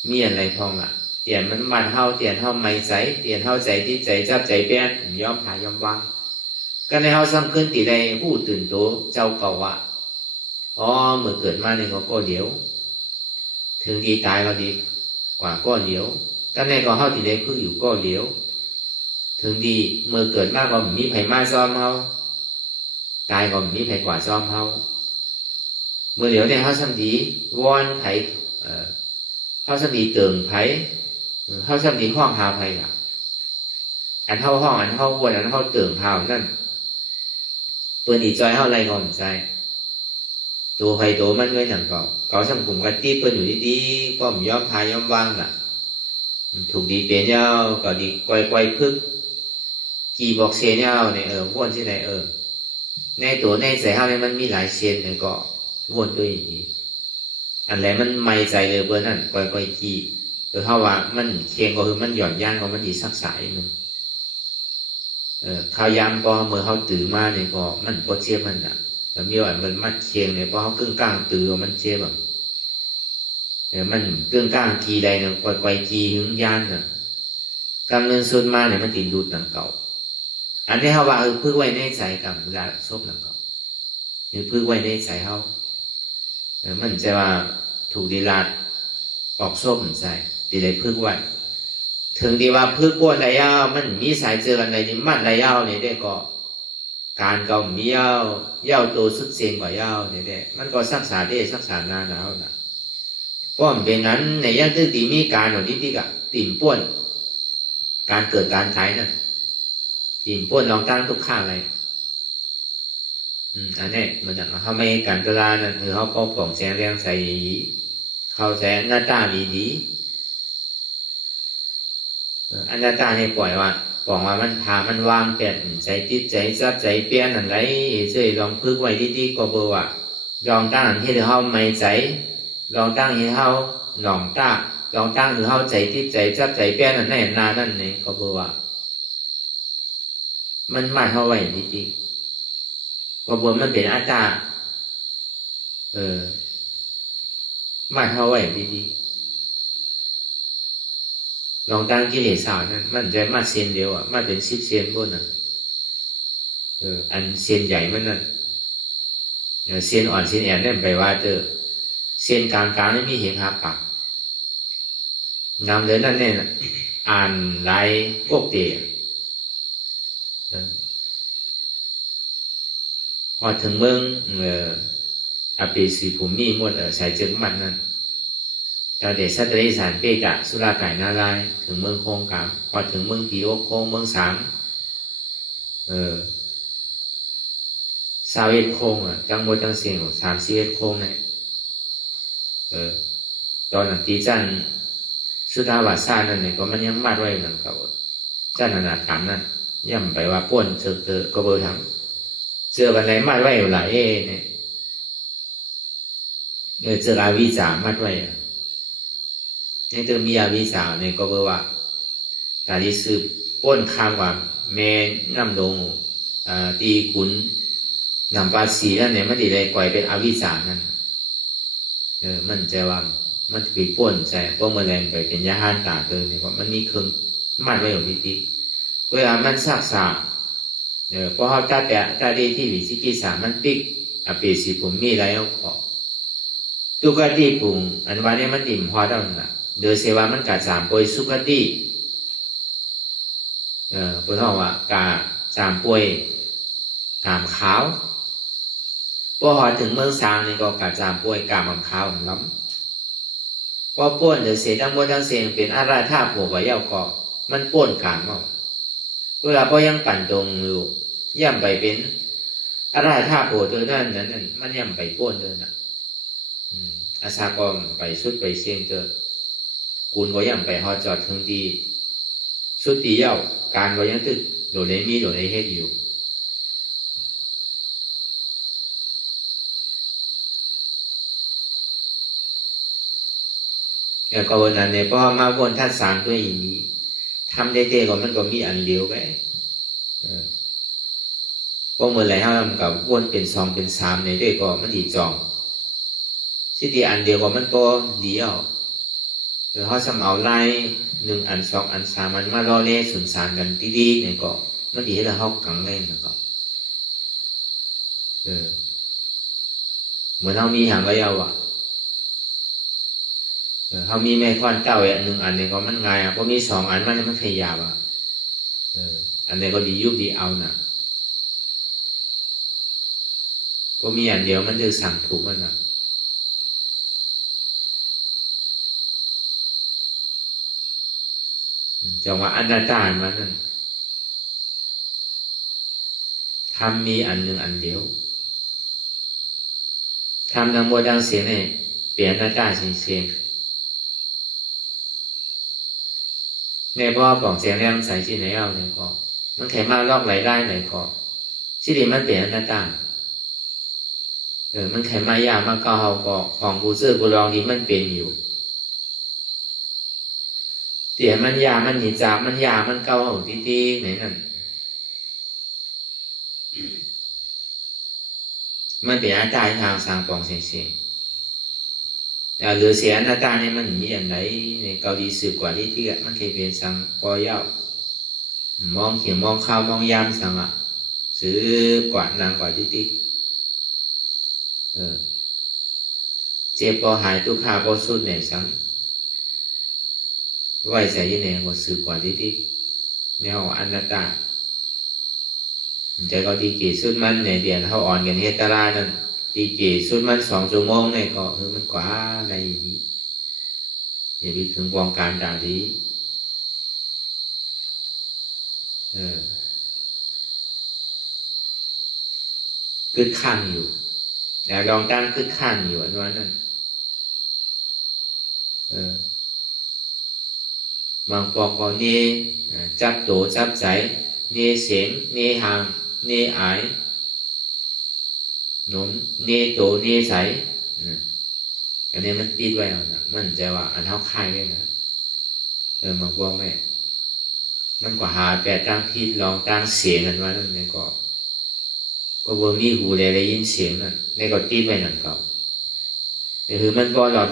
มีอะไรพองอ่ะเตียนมันมันเท่าเตียนเท่าไม่ใสเตียนเท่าใจที่ใจจับใจแป้นยอมหายอมวางก็ในเขาซ้ำขึ้นตีใดผู้ตื่นโตเจ้าเก่าอ่ะเมื่อเกิดมาเนี่ยก็เดียวถึงดีตายก็ดีกว่าก็เดียวก็ในก็เขาตีใดพึ่งอยู่ก็เดียวถึงดีเมื่อเกิดมาก็มีไผมาซ้อมเขาตายก็มีไผกว่าซ้อมเขาเมื่อเดี๋ยวเนี่ยเขาซ้ำดีวอนไผเขาซ้ำดีเติมไผเขาซ้ำดีห้องหาไผอ่ะอันเท่าห้องอันเท่าวนอันเท่าเติมเท่านั่นตัวดีจอยเท่าไรก่อนใจตัวไผตัวมันไว้หนังเขาซ้ำกลุ่มกันตีเปิ้นอยู่ดีๆก็มย้อมพายย้อมว่างน่ะถูกดีเปลี่ยนเจ้าก็ดีไกวพึกกี่บอกเชนเจ้าเนี่ยวนที่ไหนในตัวในใจเฮาเนี่ยมันมีหลายเชนเนี่ยก็วนด้วยอย่างนี้อันไหนมันไม่ใจเลยเบอร์นั่นไกวกี่เฮาว่ามันเคียงก็คือมันหย่อนย่างก็มันดีสักสายนึงข้าวยามก็เมื่อเฮาตื่นมาเนี่ยก็มันพอเชี่ยมันอ่ะแต่มีว่ามันมัดเคียงเนี่ยพอเฮากึ่งกลางตื่นมันเชี่ยแบบมันเรื่องกลางกีใดเนี่ยไกวกีหึงยานน่ะกำเนิดส่วนมาเนี่ยมันติดดูดหนังเก่าอันนี้เขาว่าพึ่งไว้ในใจกับเวลาซบหนังเก่าพึ่งไว้ในใจเขามันจะว่าถูกดีลาดออกซบใส่ดีเลยพึ่งไว้ถึงดีว่าพึ่งก้นระยะมันมีสายเจอกันในนี้มันระยะเนี่ยได้ก็การก็มียาวตัวสุดเสียงกว่ายาวเนี่ยได้มันก็สักษาได้สักษาหน้าหนาวนะก็เป็นงั้นในย่างตื้อตีมีการหน่อยที่กะติ่มป้วนการเกิดการขายนั่นติ่มป้วนลองตั้งทุกข้างอะไรอันนี้มันเขาไม่การกระลานั่นคือเขาก็กล่องแสงแรงใส่เขาแสงหน้าตาดีอันหน้าตาเนี่ยปล่อยว่าปล่องว่ามันพามันวางเปลี่ยนใจติดใจซับใจเปลี่ยนอะไรช่วยลองพึกไว้ดีๆก็เบอร์ว่าลองตั้งที่เขาไม่ใจลองตั้งให้เขาหนองตาลองตั้งหรือเขาใจที่ใจจับใจแป้นนั่นแน่นานั่นนี่ก็บอกว่ามันมาเท่าไหร่จริงๆก็บอกมันเป็นอาตามาเท่าไหร่จริงๆลองตั้งกิเลสสาวนั่นมันจะมาเซียนเดียวอ่ะมาเป็น10 เซียนบนน่ะอันเซียนใหญ่มันนั่นเซียนอ่อนเซียนแอนนั่นไปว่าเส้นกลางไม่มีเหงหาปากนำเลยนั่นเนี่ยอ่านลายพวกเตี๋ยพอถึงเมืองอภิสิภูมิหมดสายจึงมันนั่นเจ้าเดชสัตริสารเปกะสุราไก่นาลายถึงเมืองโคงกามพอถึงเมืองผีโอโคงเมืองสาม21 โคงจังหวัดจังเสียง31 โคงเนี่ยตอนนั้นที่จันสุดาวาซ่านั่นเนี่ยก็มันยังมาด้วยเหมือนกับจันนาถามนั่นย่ำไปว่าป้นเจอก็เบอร์ทั้งเจอกันไหนมาด้วยหลายเนี่ยเจออาวิจามาด้วยนี่เจอมีอาวิจาเนี่ยก็เบอร์ว่าการที่สืบป้นข้ามว่าแม่น้ำดงตีขุนนำปาสีนั่นเนี่ยมันดีเลยปล่อยเป็นอาวิจานั่นมันจะว่ามันไปป่นใส่พวกแมลงไปเป็นยาหันตาเตือนเนี่ยว่ามันมีเครื่องมันไว้อยู่ที่เวลามันซากเพราะเขาตาแปะตาดีที่วิสิกิสามันปิกอภิสิภูมิแล้วขอตุกติปุ่งอันวันนี้มันอิ่มพอเท่านั้นโดยเสวามันกาสามป่วยสุกติพูดถึงว่ากาสามป่วยกามขาวพอถึงเมืองสางนี่ก็กาจามป่วยกามขาวล้ำพอป้นเดี๋ยวเสียทั้งหมดทั้งเสียงเป็นอาราธาผัวว่าเย้าก็มันป้นกามเอาเวลาพอยังปั่นตรงอยู่ย่ำไปเป็นอาราธาผัวตัวนั้นมันย่ำไปป้นเดินอาสากรไปสุดไปเสียงเจอกูนก็ย่ำไปหอจอดถึงดีสุดตีเย้าการก็ยังตึกโดดเลยมีโดดเลยเฮ็ดอยู่ ก็วันนั้นเนี่ยพอมาวนทัดสามด้วยอย่างนี้ทำได้ๆก็มันก็มีอันเดียวไปพอเมื่อไหร่ห้ามกับวนเป็นสองเป็นสามเนี่ยได้ก็มันดีจองสิ่งที่อันเดียวก็มันก็เดียวเขาทำเอาไล่หนึ่งอันสองอันสามอันมาล่อเล่สุนสารกันดีๆเนี่ยก็มันดีแล้วเขาขังเล่นแล้วก็เหมือนเขามีหางก็ยาวอ่ะเขามีแม่ค้อนเก้าอันหนึ่งอันเนี่ยก็มันง่ายอ่ะพอมีสองอันมันขยับอ่ะอันนี้ก็ดียุบดีเอาน่ะพอมีอันเดียวมันจะสั่งถูกมันน่ะจังหวะอนัตตามันนั่นทำมีอันหนึ่งอันเดียวทำดังโมดังเสียงเนี่ยเปลี่ยนอนัตตาเสียงในพ่อบอกเสียงแรงใส่ที่ไหนเอาเนี่ยก็มันแข็งมากลอกไหลได้ไหนก็ที่ดีมันเปลี่ยนอนัตตามันแข็งมายากมากก็เขาก็ของกูซื้อกูลองดีมันเป็นอยู่เดี๋ยวมันยามันหนีจากมันยามันเก่าของที่ไหนนั่นมันเป็นอาจารย์ทางสร้างปองเสียงหรือเสียอาจารย์นี่มันมีอย่างไรในเกาหลีสืบกว่าที่มันเคยเป็นสังปอยาวมองเขียนมองข้าวมองยามสังอ่ะซื้อกว่านางกว่าที่เจ็บพอหายตุกขาพอสุดเนี่ยสังไว้ใส่ยี่เนี่ยก็สืบกว่าที่แนวอนัตตาแต่ก็ดีกี่สุดมันเนี่ยเดียนเขาอ่อนกันเฮตรานั่นดีกี่สุดมัน2 ชั่วโมงเนี่ยก็มันกว่าอะไรอย่างนี้อย่าไปถึงวงการด่าดีกึดข้างอยู่แต่ลองตั้งกึดข้างอยู่อันนั้นบางปอกก็เนจับโตจับใจเนเสียงเนหางเนอายหนุนเนโตเนใสอันนี้มันปิดไว้แล้วนะมันจะว่าอันเท้าค่ายไว้นะบางปอกเนี่ยมันก็หาแต่ตั้งพิษลองตั้งเสียงกันว่านั่นเนี่ยก็ว่ามีหูได้ยินเสียงนั่นในก็ติดไว้นั่นก็คือมันก็เรา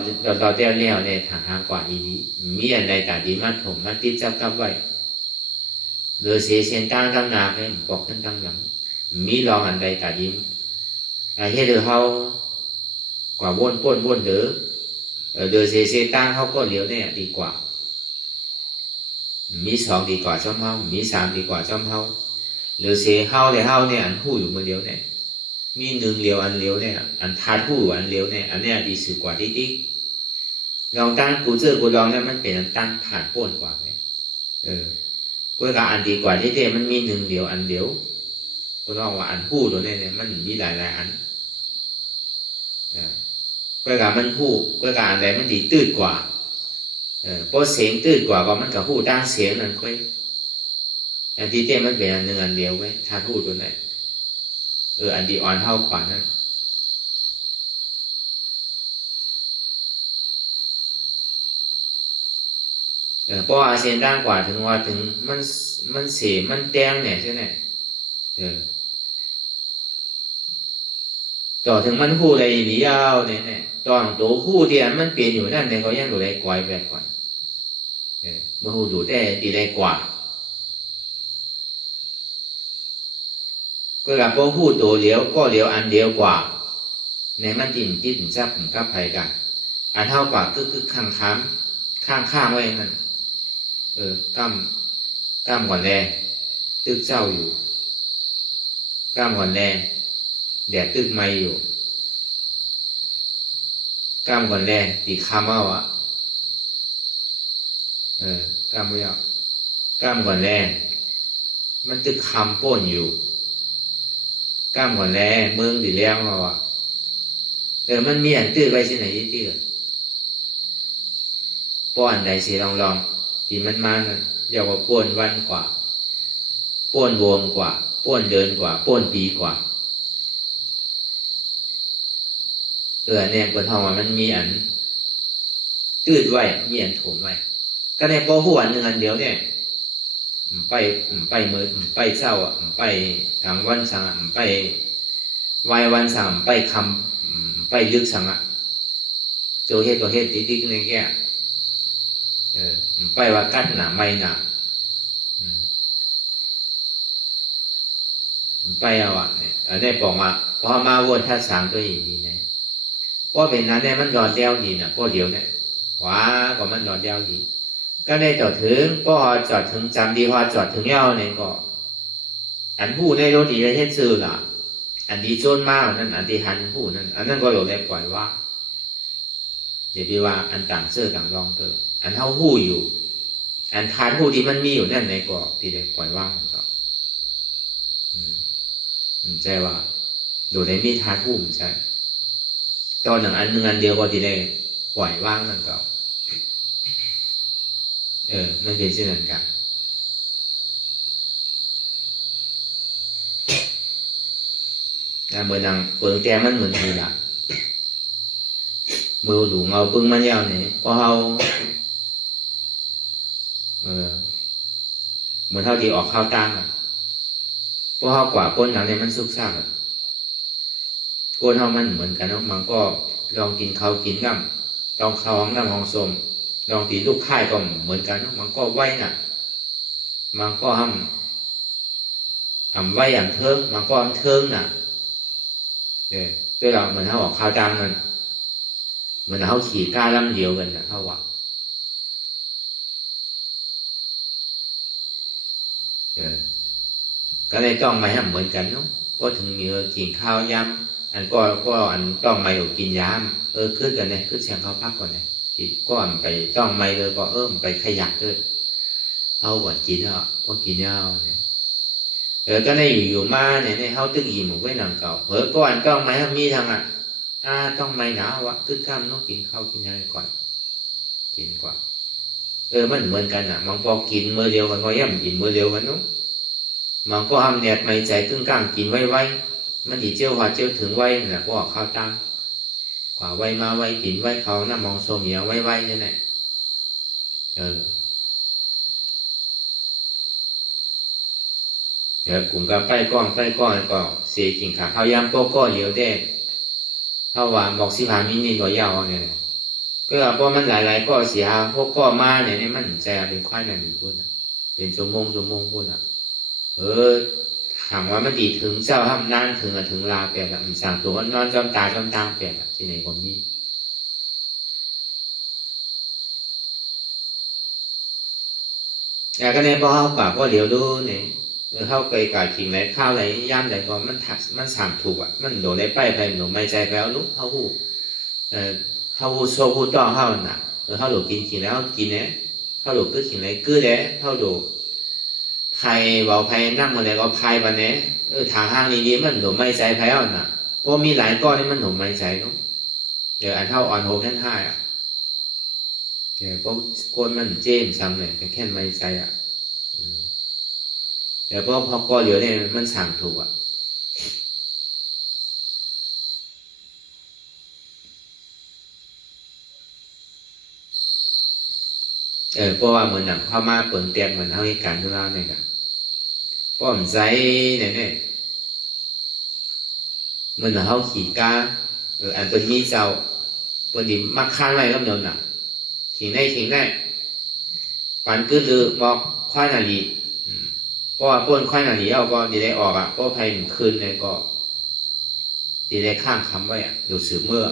เตี้ยเนี่ยในทางกว่าอีนี้มีอันใดแต่ดีมันผมมันติดจับกับไว้หรือเสียเสียงตั้งหน้าเนี่ยบอกขึ้นตั้งหลังมีลองอันใดแต่ดีให้เดือเขากว่าวนเดือเสียตั้งเขาก็เหลียวเนี่ยดีกว่ามี2ดีกว่าช่อมเฮามี3ดีกว่าช่อมเฮาหรือเสียเฮาเลยเฮาเนี่ยอันหู้อยู่มือเดียวเนี่ยมี1เหลียวอันเหลียวเนี่ยอันทาดหู้อันเหลียวเนี่ยอันเนี้ยดีสุดกว่าที่ลองตั้งกูเจอกูลองเนี่ยมันเป็นตั้งผ่านป้นกว่าไหมกูก็อันดีกว่าที่มันมี1เหลียวอันเดียวกูลองว่าอันหู้ตัวเนี่ยมันมีหลายอันกูก็มันหู้กูก็อันใดมันดีตื้นกว่าพอเสียงตื้นกว่าก็มันกับหู้ตั้งเสียงนั่นค่อยอันที่มันเป็น1อันเดียวไว้ทาดหู้ตัวไหนอันดีอ่อนเท่ากว่านั้นเพราะอาเซียนด้านกว่าถึงว่าถึงมันเสียมันแดงเนี่ยใช่ไหมต่อถึงมันหู้อะไรอย่างนี้ยาวเนี่ยตอนตัวหู้ที่มันเปลี่ยนอยู่นั่นเนี่ยเขายังดูได้กว่าแบบก่อนเมื่อหู้ดูได้ดีได้กว่าก็กับพวกหู้ตัวเหลียวก็เหลียวอันเดียวกว่าในมันติ่มที่ถึงทราบถึงกับภัยกันอันเท่ากว่าคือข้างไว้นั่นก้ามก่อนแลตึกเจ้าอยู่ก้ามก่อนแลแดดตึกไม่อยู่ก้ามก่อนแลตีคำเอาอ่ะก้ามไม่เอาก้ามก่อนแลมันตึกคำป้นอยู่ก้ามก่อนแลเมืองดีแล้วเราอ่ะมันมีอันตื้อไว้ที่ไหนที่ตื้อป้อนใดสิลองที่มันมานะอย่าว่าป้วนวันกว่าป้วนวงกว่าป้วนเดินกว่าป้วนปีกว่าเนี่ยบนห้องมันมีอัน ตื้ดไว้เมียนถมไว้ก็ในปอหัวหนึ่งอันเดียวเนี่ยไปมือไปเจ้าไปทางวันสังไปวายวันสังไปคำไปลึกสังโจเฮ็ดก็เฮ็ดติ๊กๆในแก่ไปว่ากัดหนาไม่หนาไปเอาเนี่ยได้บอกมาพอมาวนท่าสางตัวอีกนี่เนี่ยก็เป็นนั้นเนี่ยมันยอดเดียวดีนะก็เดียวเนี่ยขวาก็มันยอดเดียวดีก็ได้จอดถึงก็จอดถึงจำดีพอจอดถึงเย้าเนี่ยก็อันผู้ในรถดีได้เฮ็ดซื้อล่ะอันดีโจนมากนั่นอันดีหันผู้นั่นอันนั้นก็หลงได้ปล่อยว่าเดี๋ยวพี่ว่าอันต่างเสื้อต่างรองเตออันเท่าผู้อยู่อันทานผู้ที่มันมีอยู่นั่นในก็ที่ได้ปล่อยว่างก็ใช่ว่าดูในมีทานผู้ใช่ตอนหนึ่งอันหนึ่งอันเดียวก็ที่ได้ปล่อยว่างนั่นก็มันเป็นเช่นนั้นกันเหมือนนังเปิงแกมันเหมือนทีละมือหลูงเอาปึ้งมันยาวนี่พอเขาเหมือนเท่าที่ออกข้าวตั้งพอเขากว่าก้นหนังเนี่ยมันสุกซากก้นเขามันเหมือนกันนะมันก็ลองกินข้าวกินน้ำลองข้าวห้องน้ำห้องสมลองตีลูกค่ายก็เหมือนกันมันก็ไหวน่ะมันก็ทำไหวอย่างเทิงมันก็เทิงน่ะด้วยเราเหมือนเขาออกข้าวตั้งนั่นเหมือนเขาขี่ก้าลำเดียวกันนะเขาว่าก็เลยต้องไม่ให้เหมือนกันเนาะก็ถึงมีกินข้าวยำอันก็อันต้องไม่กินยำขึ้นกันเนี่ยขึ้นเสียงเขาพักก่อนเนี่ยกินก็ไปต้องไม่เลยก็ไปขยักเลยเขาว่ากินอ่ะก็กินยาวเนี่ยก็ในอยู่มาเนี่ยเขาตึกอิ่มไว้หนังเก่าก็อันต้องไม่ให้มีทางต้องไม่หนาวะขึ้นข้ามต้องกินข้าวกินอะไรก่อนกินก่อนมันเหมือนกันอ่ะมันพอกินมื้อเดียวกันก็ย่ำกินมื้อเดียวกันนู้มันก็ทำเนี่ยไม่ใจตึ้งกลางกินไว้มันดีเจียวหัวเจียวถึงไว้น่ะก็ออกข้าวตั้งกว่าไว้มาไว้กินไว้เขาน้ำมองโซเมียไว้เนี่ยแหละเดี๋ยวกลุ่มกับไปก้อนก็เสียกินขาข้าวยำก็เหลียวได้ถ้าว่าบอกสิพามินิก็ยาวเนี่ยก็เพราะมันหลายก็เสียพวกก็มาเนี่ยมันใจเป็นควายนั่นอีกคนเป็นชั่วโมงคนถามว่ามันดีถึงเจ้าห้ามนั่นถึงลาแปลกมันสั่งตัวนอนจอมตาแปลกที่ไหนคนนี้ก็ในบ่อเขากว่าก็เหลียวดูเนี่ยเข้าไปกาดกิ่งไหนข้าวไหนย่ำไหนก็มันสั่งถูกมันโดนได้ไปหนูไม่ใจไปแล้วลุกเขาหูโชว์หูต้องเขาหนักเขาหลุดกินกิ่งแล้วกินเนี่ยเขาหลุดก็กิ่งไหนกื้อเนี่ยเขาหลุดไผ่เบาไผ่นั่งมาเนี่ยก็ไผ่ปะเนี่ยทางห้างนี้มันหนูไม่ใจไปแล้วน่ะเพราะมีหลายก้อนนี่มันหนูไม่ใจเนาะเดี๋ยวอันเท่าอ่อนโฮแค่5เดี๋ยวพวกก้นมันเจมซ้ำเนี่ยแค่ไม่ใจเดี๋ยวพอก็เหลือเนี่ยมันสั่งถูกเพราะว่าเหมือนหนังเข้ามาเปิดเตียงเหมือนเท่าเหตุการณ์ที่เราเนี่ยกันป้อมใจเนี่ยเหมือนเขาขี่กาอันเป็นมีเจ้าเป็นดิมักค้านไว้ก็เดิมน่ะขี่ได้ปันกื้อลือบอกควายนาลีเพราะว่าป้นควายนาลีเอาก็ดีได้ออกก็ภัยคืนเลยก็ดีได้ข้างคำไว้อยู่สืบเมื่อ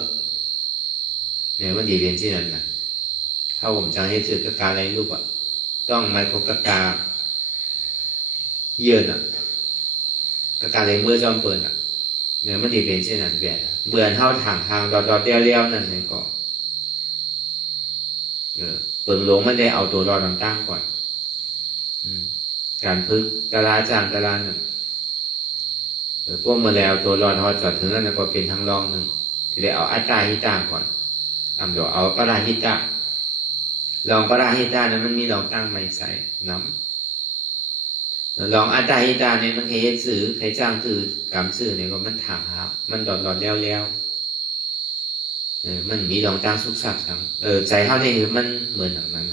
เนี่ยมันดีเรียนที่นั่นนะถ้าผมจะให้สื่อกกาอะไรรูปต้องไมโครกกาเยื่อกกาอะไรเมื่อจอมเปิดเนี่ยมันดีเป็นเช่นนั้นแบบเบื่อเท่าทางดอดเลี้ยวนั่นเลยก็เปิดหลงมันได้เอาตัวรอต่างๆก่อนการพึกกะลาจางกะลาหนึ่งพวกมาแล้วตัวรอทอจอดถึงนั้นก็เป็นทางรองหนึ่งที่ได้เอาอัตตาหิตาก่อนเดี๋ยวเอาปราหิตาลองปราหิตานั้นมันมีลองตั้งไม่ใส่น้ำลองอัตตาหิตาเนี่ยมันเคยสื่อใครจ้างสื่อกรรมสื่อเนี่ยก็มันถางหามันดอดแล้ว มันมีดองตั้งสุกสักทั้งใจเขาเนี่ยคือมันเหมือนอย่างนั้น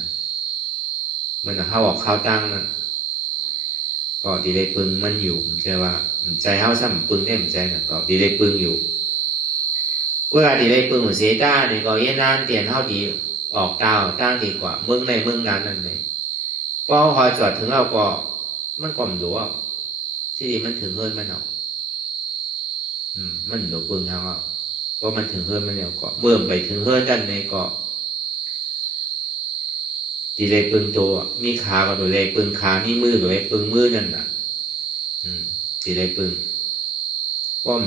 เหมือนเขาออกเขาตั้งนะก็ดีได้ปึงมันอยู่ใช่ว่าใจเขาซ้ำปึงได้ใจนะก็ดีได้ปึงอยู่เวลาดีได้ปึงเสียด้าเนี่ยก็เย็นนานเตียนเขาดีออกดาวตั้งดีกว่าเมืองในเมืองนั้นนั่นเลยพอพอจอดถึงเราก็มันก็มหลวที่ดีมันถึงเงินมันเอามันหลวปึงทางเราเพราะมันถึงเฮือนมันแล้วก็เมื่อไปถึงเฮือนด้านในก็ดีเลยปึงตัวมีขาก็ตัวเลยปึงขามีมือตัวเลยปึงมือนั่นน่ะดีเลยปึงป้อม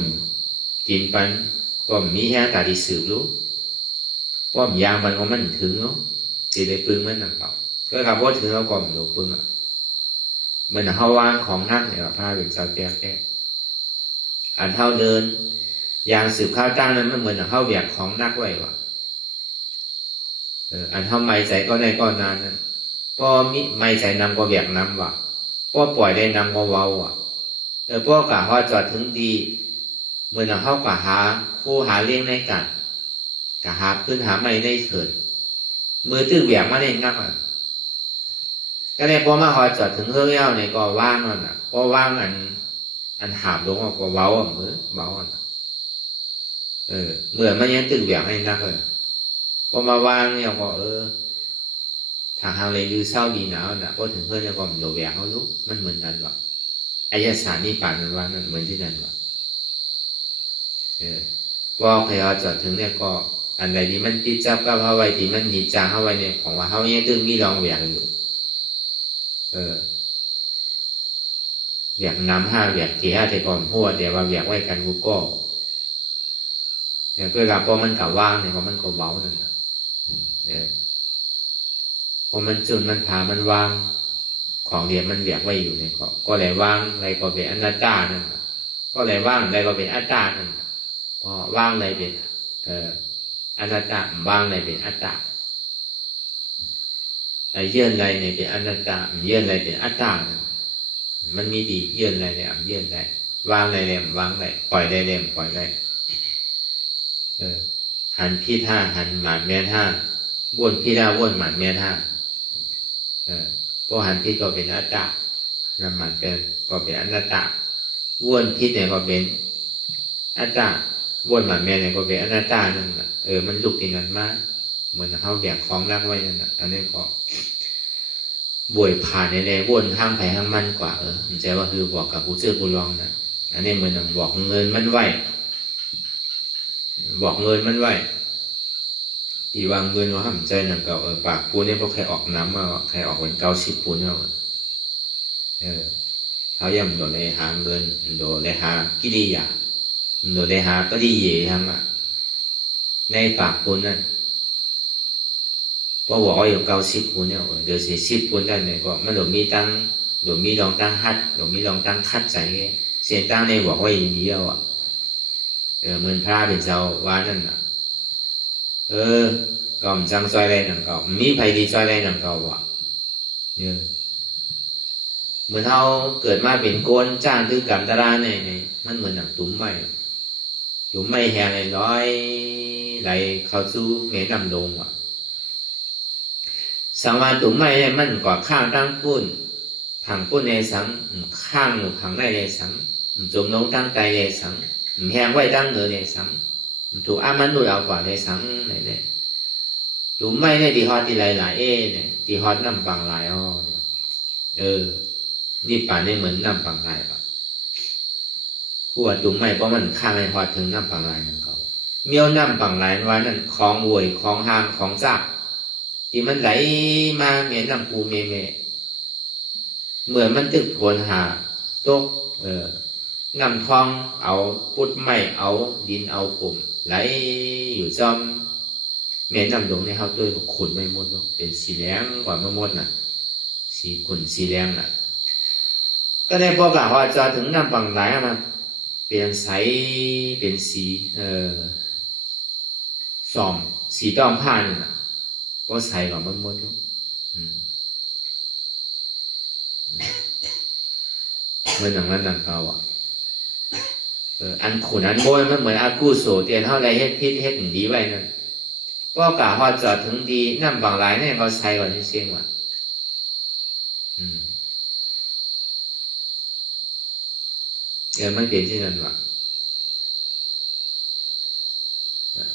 กินปันป้อมมีแค่ตาดีสืบรู้ป้อมยางมันก็มันถึงเนาะดีเลยปึงมันนั่นเปล่าก็ขับว่าถึงเราก่อนหลวปึงมันเขาวางของนั่งเนี่ยผ้าเป็นเสาเตียงแค่อันเท่าเดินอย่างสืบข้าวจ้างนั้นมันเหมือนข้าวแบกของนักไว้ว่ะอันเท่าไม่ใจก็ได้ก็นานนั้นป้อมิไม่ใจนำก็แบกนำว่ะป้อปล่อยได้นำก็เว้าว่ะป้อกะว่าจอดถึงดีเหมือนเข้ากะหาคู่หาเลี้ยงในกันกะหาพื้นหาไม่ได้เถิดมือตื้อแบกมาได้นักอ่ะก็ได้ป้อมาพอจอดถึงเฮือกเย้าเนี่ยก็ว่างนั่นอ่ะป้อว่างอันหาบลงก็เว้าอ่ะมือเว้าอ่ะเมื่อมันยังตึกแบกให้นักเลยพอมาวางเนี่ยก็ทางเลยยื้อเศร้าดีหนาวน่ะพอถึงเพื่อนเนี่ยก็มันโดแบกเขาลุกมันเหมือนกันว่ะอายสารนี่ป่านมันว่านั่นเหมือนที่นั่นว่ะก็พยายามจอดถึงเนี่ยก็อันใดที่มันติดจับกับเขาไว้ที่มันหนีจางเขาไว้เนี่ยของว่าเขาเนี่ยตึงมีรองแบกอยู่แบกน้ำ5แบกที่5แต่ก่อนพูดเดี๋ยวว่าแบกไว้กันกูก็เนี่ยเพื่อกับพอมันกับว่างเนี่ยพอมันก็เบานั่นนะพอมันจุนมันผ่ามันวางของเดียมันเบียกไว้อยู่เนี่ยก็เลยว่างอะไรก็เป็นอนัตตานั่นก็เลยว่างอะไรก็เป็นอัตตานั่นพอว่างอะไรเป็นอนัตตาว่างอะไรเป็นอัตตาไอ้เยื่ออะไรเนี่ยเป็นอนัตตาเยื่ออะไรเป็นอัตตามันมีดีเยื่ออะไรเนี่ยเยื่ออะไรว่างอะไรเนี่ยวางอะไรปล่อยอะไรเนี่ยปล่อยอะไรหันพี่ท่าหันหมันแม่ท่าว่นพี่ท่าว่นหมันแม่ท่าพอหันพี่ก็เป็นอัตตาน้ำหมันเป็นก็เป็นอนัตตาว่นพี่เนี่ยก็เป็นอัตตาว่นหมันแม่เนี่ยก็เป็นอนัตตานั่นแหละมันลุกที่นั้นมากเหมือนเขาแบกของรักไว้นั่นแหละอันนี้ก็บ่วยผ่านในว่นห้างไผ่ห้างมันกว่ามันใจว่าคือบอกกับกูเชื่อกูลองนะอันนี้เหมือนบอกเงินมันไว้บอกเงินมันไว้ตีวางเงินว่าห้ามใจหนังเก่าปากปูเนี่ยพอใครออกน้ำมาใครออกเป็น90 ปูนเอาเขาย่ำโดนเลยหาเงินโดนเลยหากิริยาโดนเลยหาก็ดีเย่ทั้งในปากปูนนั่นพอบอกว่าอยู่90 ปูนเนี่ยเดี๋ยว10 ปูนได้เนี่ยก็มันโดนมีตั้งโดนมีลองตั้งฮัดโดนมีลองตั้งคัดใจเสียตั้งในบอกว่าอย่างนี้เอาเหมือนพระเป็นเจ้าว่านั่นน่ะก็มันจังซอยไรหนังเก่ามีไผดีซอยไรหนังเก่าว่ะเหมือนเขาเกิดมาเป็นโกนจ้างถือกรรมตาราเนี่ยมันเหมือนหนังตุ้มไม่แหงเลยร้อยไหลเขาสู้เมนำดงว่ะสังวาตุ้มไม่เนี่ยมันกว่าข้างตั้งปุ้นผังปุ้นในสังข้างผังได้ในสังจมลงตั้งใจในสังแหงไว้ตั้งเนื้อในสังถูกอามันดูเอากว่าในสังเนี่ยถูกไม่ได้ที่ฮอตที่หลายเนี่ยที่ฮอตน้ำปังหลายนี่ป่านี่เหมือนน้ำปังหลายป่ะขวดถูกไม่เพราะมันข้างในฮอตถึงน้ำปังหลายนั่นเขาเมียวน้ำปังหลายว่านั่นของโวยของหางของจักที่มันไหลมาเมียน้ำปูเมเหมือนมันตึกผลหาตกน้ำทองเอาปุดไม่เอาดินเอาปุ่มไหลอยู่จอมแม่น้ำดงในเขาด้วยขุนไม่หมดเนาะเป็นสีแดงกว่าไม่หมดน่ะสีขุ่นสีแดงน่ะก็ได้บอกว่าจะถึงน้ำปังไหลมาเปลี่ยนใสเป็นสีส่อมสีดอมผ้านี่น่ะก็ใส่กว่าไม่หมดเนาะเหมือนอย่างนั้นนั่นเขา อันขุนอันโบยมันเหมือนอากูโสเตียนเท่าไรเฮ็ดพิษเฮ็ดดีไว้นั่นก็กะฮอดจอดถึงดีน้ำบางหลายเนี่ยเขาใช้ก่อนเสียงว่ามันเป็นที่นั่นว่ะ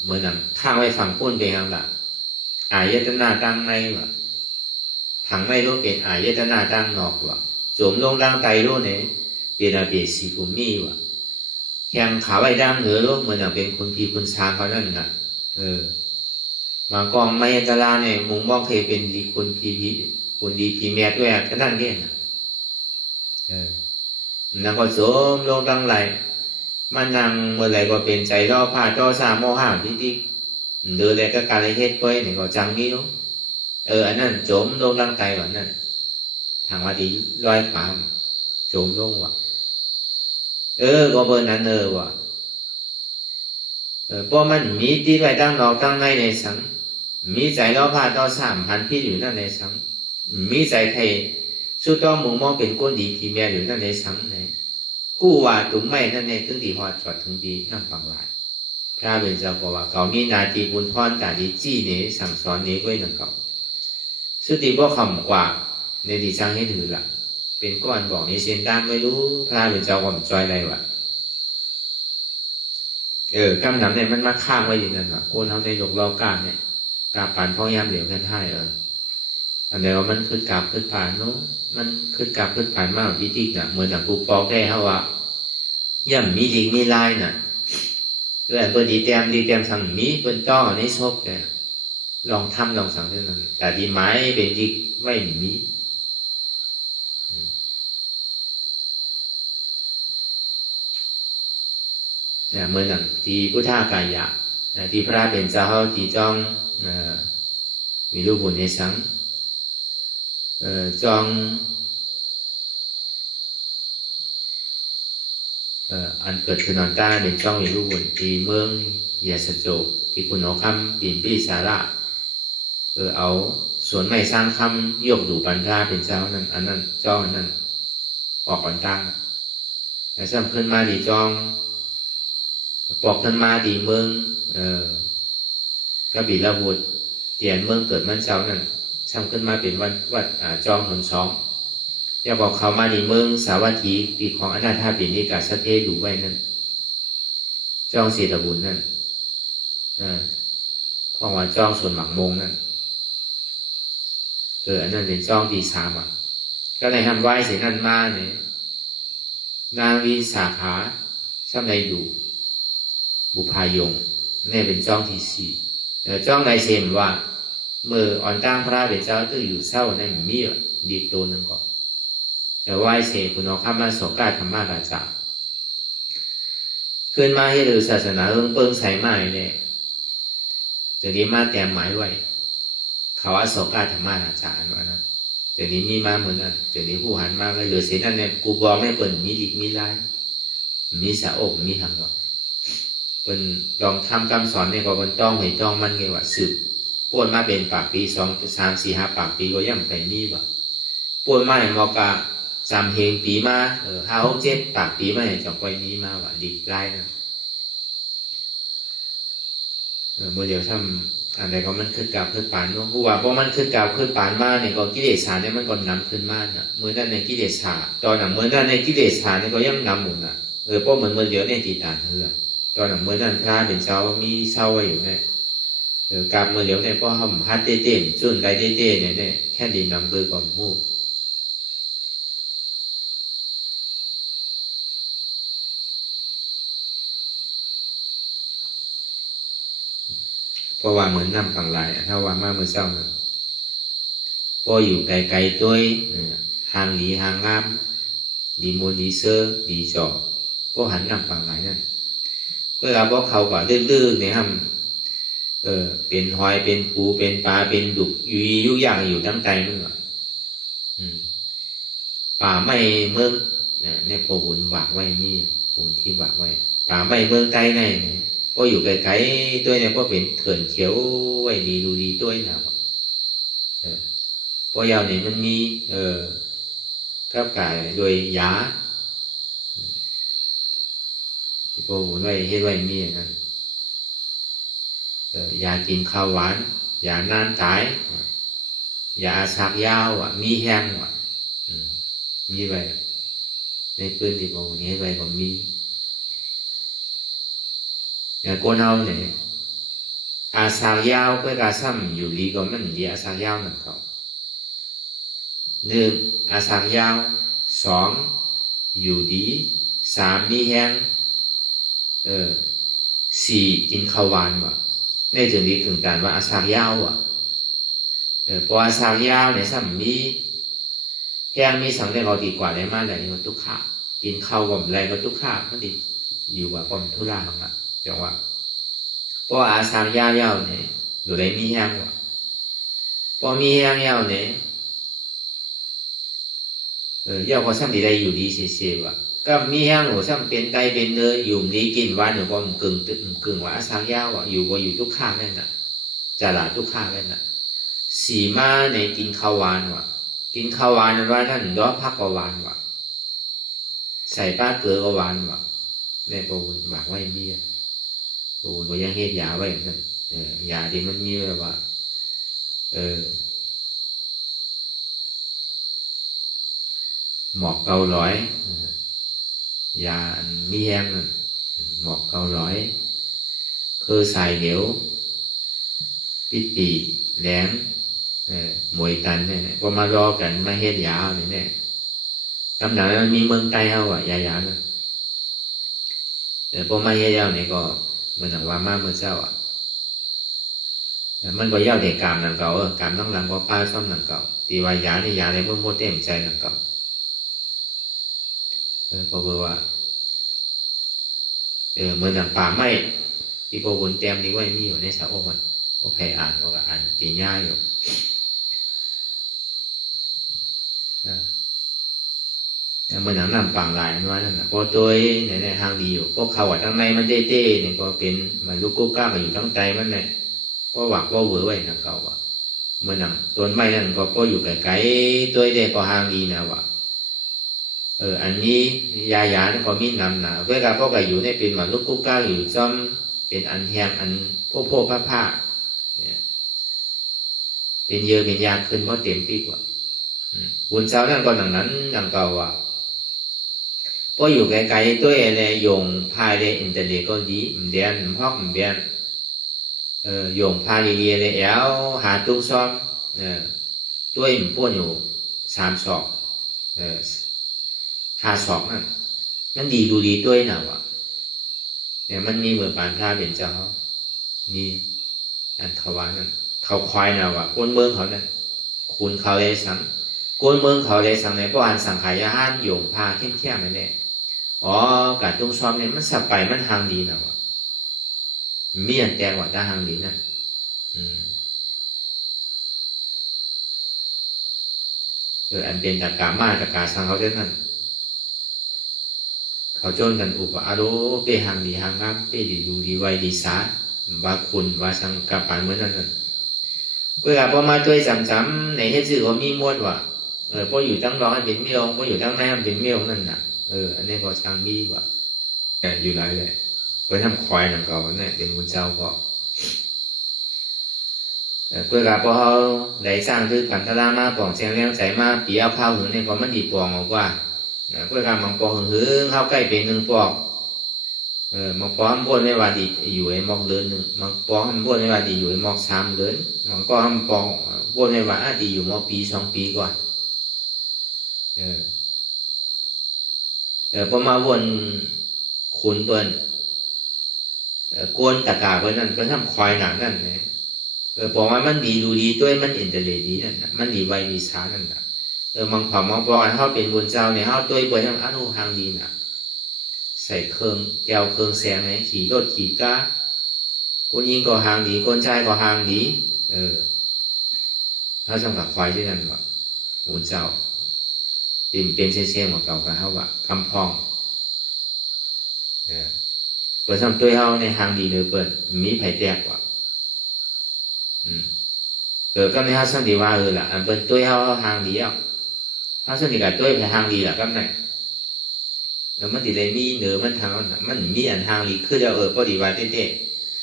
เหมือนอย่างทางไปฝั่งพุ่นเป็นยังไงอายตนาตั้งในว่ะทางในรู้เป็นอายตนาตั้งนอกว่ะสวมลงตั้งไตรู้เนี่ยเป็นอาเปียสีภูมิว่ะแข่งขาไว้ด้านเหนือรู้เหมือนอย่างเป็นคนพีคนช้างเขานั่นน่ะมากองไม้ตะลาเนี่ยมุงมองเคยเป็นดีคนพีคนดีพีแม่ด้วยก็นั่นเองนั่นก็สวมลงตั้งไหลมันนั่งเมื่อไรก็เป็นใจรอผ้าจอสามโมหะที่เดินเลยก็การเฮ็ดไปเนี่ยก็จังนี้เนาะอันนั้นโจมลงตั้งใจแบบนั้นทางว่าดีร้อยความโจมลงว่ะก็เบอร์นั้นว่ะเพราะมันมีที่ไปตั้งนอกตั้งในในสังมีใจรอผ้าจอสามพันพี่อยู่นั่นในสังมีใจไทยสุดต้องมุงมองเป็นก้นดีพีแม่อยู่นั่นในสังเนี่ยกู้ว่าตุ้มไม่นั่นในถึงดีฮอดจอดถึงดีนั่งฟังหลายพระเป็นเจ้าบอกว่าเขามีนาทีบุญพรแต่ดีจี้เนี่ยสั่งสอนเนี่ยไว้หนึ่งเขาสุดที่พวกคำกว่าในที่สร้างให้ถือละเป็นก้อนบอกในเส้นด้านไม่รู้พระเป็นเจ้าความจอยอะไรวะกำหนำเนี่ยมันมาข้างไว้อย่างนั้นวะโอนเขาในยกล้อการเนี่ยกาปั่นพ่อยามเหลียวกันให้อันเดียวมันขึ้นกาบขึ้นผ่านเนาะมันขึ้นกาบขึ้นผ่านมากที่น่ะเหมือนอย่างกูปอกได้เขาว่าย่ำมีดีมีลายน่ะเปิดดีเต็มสั่งมีเปิดจ้อในชกเนี่ยลองทำลองสั่งเท่านั้นแต่ดีไม้เป็นดีไม่มีเนี่ยเหมือนอย่างที่พุทธากายะที่พระเป็นเจ้าที่จ้องมีรูปบุญในสังจ้องอันเกิดขึ้นนอนต้าเป็นจ้องมีรูปบุญที่เมืองยาสโจที่คุณเอาคำปีนปีสาระเอาสวนไม้สร้างคำยกดูปันธาเป็นเจ้านั่นอันนั้นจ้องอันนั้นออกก่อนตั้งแต่ซ้ำขึ้นมาดีจ้องปอกขึ้นมาดีเมืองกระบี่ละบุตรเตียนเมืองเกิดมันเจ้านั่นซ้ำขึ้นมาเป็นวัดจองหนสองอย่าบอกเขามาดีเมืองสาวัตถีปีของอนาถาปิณิกาสเทดูไว้นั่นจองเศรษฐบุญนั่นของว่าจองส่วนหมักมงนั่นอันนั้นเป็นจองที่สามก็ในทำไหว้เสียนั่นมาเนี่ยนางวิสาขาซ้ำในอยู่บุพายงนี่เป็นจองที่สี่จองในเซมว่าเมื่ออ่อนตั้งพระเป็นเจ้าตื้ออยู่เศร้าในมีดีตัวหนึ่งก่อนแต่ไหว้เสกคุณเอาข้ามาสกาธรรมะราชาขึ้นมาให้ดูศาสนาเปิงใส่ไม้เนี่ยจะนี้มาแต้มหมายไว้เขาว่าสกาธรรมะราชาว่านั้นจะนี้มีมาเหมือนนั้นจะนี้ผู้หันมาก็เหลือเสียนั่นเนี่ยกูบอกไม่เปิดมีดีมีลายมีสาอกมีทางหรอกเป็นลองทำคำสอนเนี่ยก็เป็นต้องให้ต้องมันไงว่าสืบป่วนมาเป็นปากปี2 3 4 5ปากปีก็ยังไปมีว่ะป่วนมาในมอกา3 เพลงปีมา5 6 7ปากปีมาเนี่ยจะไปมีมาว่ะดีไล่นะเมื่อเดี๋ยวทำอะไรก็มันขึ้นกล่าวขึ้นปานเนาะผู้ว่าเพราะมันขึ้นกล่าวขึ้นปานมาเนี่ยก็กิเลสชาเนี่ยมันก็นำขึ้นมาเนี่ยเมื่อนั้นในกิเลสชาตอนนั้นเมื่อนั้นในกิเลสชาเนี่ยก็ยังนำหมุนเพราะเหมือนเมื่อเดี๋ยวในตีตานตอนนั้นเมื่อนั้นพระเป็นเจ้ามีเศร้าไว้อยู่เนี่ยกลับมาเหลียวเนี่ยก็ห้ามพัดเต้มจุนไรเต้เนี่ยแค่ดินนำเบอร์ก่อนพูดเพราะว่าเหมือนน้ำฝั่งลายถ้าว่ามาเมื่อเช้าเนี่ยพออยู่ไกลๆตัวห่างดีห่างงามดีมูดีเซอร์ดีจ่อก็หันน้ำฝั่งลายนั่นเวลาพวกเขาก็ลื่นๆเนี่ยครับเป็นหอยเป็นปูเป็นปลาเป็นดุกอยู่ยุอย่างอยู่ทั้งใจมึงป่าไม่เมืองเนี่ยพอหุ่นหวากไว้มีหุ่นที่หวากไว้ป่าไม่เมืองใจในก็อยู่ไกลๆตัวเนี่ยก็เป็นเขื่อนเขียวไว้ดีดูดีตัวนะเพราะยาวเนี่ยมันมีกับกายโดยยา ที่พวกหุ่นไว้เฮ็ดไว้มีนั่นอย่ากินข้าวหวานอย่านานตายอย่าอาสากยาวมีแห้งมีไว้ในปืนที่พวกหุ่นเฮ็ดไว้ก็มีอย่างคนเฮาเนี่ยอาสากยาวก็กาซ้ำอยู่ดีก็มันดีอาสากยาวนั่นเขา1อาสากยาว2อยู่ดี3มีแห้ง4กินข้าวหวานในถึงดีถึงการว่าอาสากยาวพออาสากยาวเนี่ยซ้ำมีแห้งมีสังได้เราดีกว่าได้มากเลยมันทุกข์กินข้าวบ่มไรมันทุกข์มันดีอยู่ว่าบ่มทุราของละจังว่าพออาสากยาวเนี่ยอยู่ได้มีแห้งพอมีแห้งยาวเนี่ยยาวก็ซ้ำดีได้อยู่ดีเสียก็มีแห้งหรือซ้ำเป็นไก่เป็นเนื้ออยู่ดีกินหวานหรือว่ามันกึ่งว่าอาสากยาวอยู่ว่าอยู่ทุกข์นั่นน่ะจะละทุกข์นั่นน่ะสีมาเนี่ยกินข้าวหวานกินข้าวหวานนั้นว่าท่านย้อนพักก็หวานใส่ป้าเกลือก็หวานในปูนหมักไว้มีปูนก็ยังเฮ็ดยาไว้นั่นยาที่มันมีไว้ว่าหมอกเกาหลอยยามีแห้งหมอกเกาหลอยคือใส่เหนียวปิปีแหลมมวยตันเนี่ยพอมารอกันมาเฮ็ดยาวเนี่ยคำถามมันมีเมืองไกลเอายาเนี่ยพอมาเฮ็ดยาวเนี่ยก็เหมือนว่ามาเมื่อเช้ามันก็ยาวเด็กกามนั่นเก่ากามต้องหลังก็ป้าซ่อมนั่นเก่าตีว่ายาเนี่ยยาในเมื่อโมเต็มใจนั่นเก่าพอว่าเหมือนป่าไม้ที่พอวนเต็มดีว่ามีอยู่ในสาวมันโอเคอ่านก็อ่านตีง่ายอยู่เหมือนหนังนำปังลายว่านั่นนะพอตัวในทางดีอยู่พวกเขาทั้งในมันเต้เนี่ยก็เป็นมันลูกกุ๊กก้ามาอยู่ทั้งใจมันเนี่ยก็หวักว่าเวอร์ไว้หนังเก่าเหมือนหนังต้นไม้นั่นก็อยู่ไกลๆตัวเด็กก็ทางดีนะอันนี้ยานั่นก็มีนำนะเวลาพวกก็อยู่ในเป็นมันลูกกุ๊กก้าอยู่จอมเป็นอันแหงอันพวกผ้าเป็นเยอะเป็นยาขึ้นเพราะเต็มปีกว่าบุญเช้านั่นก็หนังนั้นหนังเก่าพออยู่ไกลๆตัวเนี่ยโยงพายเลยอินเทอร์เน็ตก็ดีเดียนฮอกเดียนโยงพายเรียเลยแล้วหาตู้ซ้อมตัวมันป้วนอยู่3 ศอก5 ศอกนั่นมันดีดูดีตัวน่ะเนี่ยมันมีเหมือนปานท่าเป็นเจ้ามีอันทวารนั่นเขาควายน่ะคนเมืองเขานั่นคุณเขาเลยสังคนเมืองเขาเลยสังในป้านสังขายาห้านโยงพาเข้มๆไปเนี่ยการตุ้งซ้อมเนี่ยมันสับไปมันทางดีน่ะมีอันแตงว่าจะทางดีนั่นอันเป็นตากามาตากาสังเขาเท่านั้นเขาโจนกันอุปอาโรเปหางดีหางงามเปดีดูดีไวดีสาว่าคุณว่าสังกาปานเหมือนนั้นเวลาพอมาด้วยจำๆในเฮ็ดชื่อก็มีมวดว่าพออยู่ตั้งร้องให้เป็นเมียวพออยู่ตั้งในให้เป็นเมียวนั่นน่ะอันนี้ก็ช่างมีว่าอยู่หลายเลยไปทำควายนั่นก็เนี่ยเป็นบุญเจ้าก็เวลาพอเขาได้สร้างคือกันทรามาปองเสียงแรงใจมาปีเอาข้าวหึงเนี่ยก็มันดีปองออกว่าเวลามังปองหึงเข้าใกล้เป็น1 ปอกมังปองบ้วนไม่ว่าดีอยู่ไอ้มอกเดิน1มังปองบ้วนไม่ว่าดีอยู่ไอ้มอก3 เดินมังก็ทำปองบ้วนไม่ว่าดีอยู่มอกปี2 ปีก่อนพอมาวนขุนเปิ้นโกนตะกาเปิ้นนั่นเปิ้นทำควายหนังนั่นเนี่ยบอกว่ามันดีดูดีด้วยมันอินเทอร์เน็ตดีนั่นนะมันดีไวดีช้านั่นนะมังเผามังปอนเขาเป็นบุญเจ้าเนี่ยเขาตัวเปิ้นทำอนุทางดีน่ะใส่เครื่องแก้วเครื่องแสงเนี่ยขี่รถขี่ก้าคนยิงก็หางดีคนชายก็หางดีเขาจำกับควายที่นั่นว่าบุญเจ้าติ่มเป็นเช่ๆของเก่ากับเขาว่าคำพองเปิดทำตัวเขาในทางดีเลยเปิดมีไผ่แตกว่าก็ในเขาสันติว่าล่ะอันเป็นตัวเขาทางดีเขาสันติกับตัวไผ่ทางดีล่ะก็ไหน แล้วมันติได้มีเหนือมันทางมันมีอันทางลีคือจะพอดีว่าเต้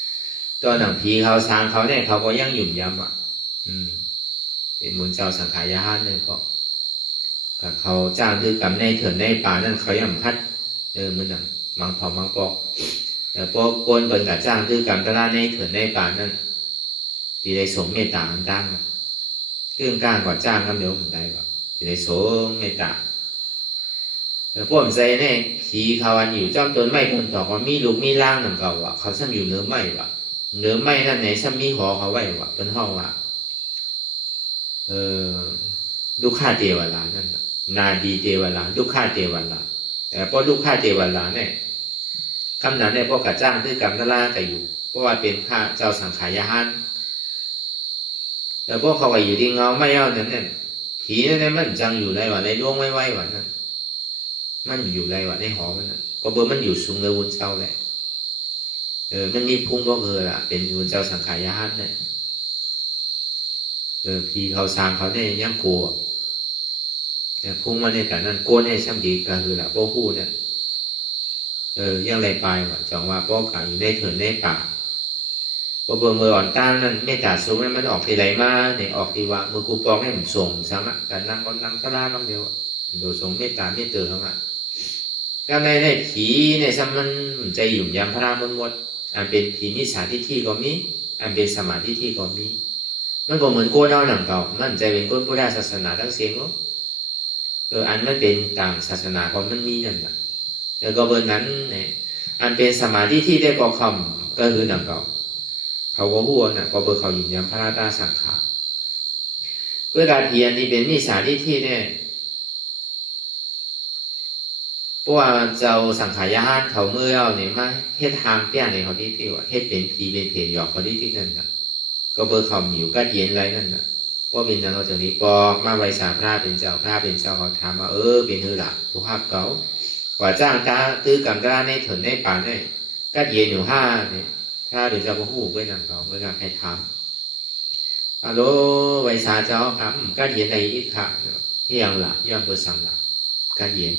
ๆตัวหนังผีเขาสร้างเขาเนี่ยเขาก็ยังหยุ่มย้ำเป็นมูลเจ้าสังขารยานเนี่ยก็เขาจ้างด้วยกรรมในเถื่อนในป่านั่นเขายังพัดมันมังพอมังปอกแต่พวกคนเปิดกับจ้างด้วยกรรมตลาดในเถื่อนในป่านั่นที่ได้สมเมตตามันตั้งเครื่องก้างกว่าจ้างคำเดียวผมได้ก็ที่ได้สมเมตตาพวกใจเนี่ยผีเขาอันอยู่จ้อมตนไม่คนต่อก็มีลูกมีร่างหนังเก่าเขาซ้ำอยู่เนื้อไม่เนื้อไม่นั่นไหนซ้ำมีหอเขาไว้เป็นห้องลูกข้าเทวรานั่นนาดีเทวราลูกข้าเทวราแต่พอลูกข้าเทวราเนี่ยคำนั้นเนี่ยพวกกระจ้างด้วยกรรมตลาดแต่อยู่เพราะว่าเป็นข้าเจ้าสังขารยานแต่พวกเขาไปอยู่ที่เงาไม่เอานั้นเนี่ยผีนั่นเนี่ยมันจังอยู่ไรในดวงไม่ไหวนั่นมันอยู่ไรในหอมันนั่นเพราะเบอร์มันอยู่สูงเลยวุ้นเจ้าแหละมันมีพุ่งก็คือละเป็นวุ้นเจ้าสังขารยานเนี่ยผีเขาสร้างเขาเนี่ยยังกลัวแต่พุ่งมาในการนั้นกลัวเนี่ยช่ำดีก็คือละพวกผู้เนี่ยยังไรไปจังว่าพวกเขาอยู่ในเถื่อนในป่าพอเบอร์มืออ่อนต้านนั่นไม่ตัดสูงมันออกที่ไหลมาเนี่ยออกที่ว่ามือกูปองให้ผมส่งซ้ำกันนั่งคนนั่งตลาดน้ำเดียวโดยส่งไม่ตาไม่เตือนเข้ามาก็ในผีในซ้ำมันใจหยุ่มยำพระรามหมดอันเป็นผีมิจฉาทิฏฐิก็มีอันเป็นสมาธิที่ก็มีมันก็เหมือนโกนเอาหนังเก่ามันใจเป็นก้นพุทธศาสนาทั้งเสียงอันมันเป็นต่างศาสนาของมันมีนั่นแล้วก็เบอร์นั้นเนี่ยอันเป็นสมาธิที่ได้ก่อคำก็คือหนังเก่าเขาก็พูดนะก็เบอร์เขาหยินย้ำพระราชาสังขารเพื่อการเพียรที่เป็นมิจฉาทิฏฐิเนี่ยเพราะว่าเจ้าสังขารยานเขาเมื่อเนี่ยมาเฮ็ดทางเปี้ยนในเขาที่ที่ว่าเฮ็ดเป็นผีเป็นเพจหยอกเขาที่นั่นนะก็เบอร์เขาหมิวก็เย็นไรนั่นนะเพราะเป็นนั้นเราจากนี้ปอกมาไว้สาพระเป็นเจ้าพระเป็นเจ้าเขาถามว่าเป็นเธอละผู้ภาพเขาว่าจ้างตาตื้อกำตาในถนในป่าเนี่ยก็เย็นอยู่ห้าเนี่ยถ้าเป็นเจ้าผู้ไว้นำเขาเมื่อการให้ถามฮัลโหลไว้สาเจ้าครับก็เย็นในอีกค่ะที่ยังละย่อมเปิดสั่งละก็เย็น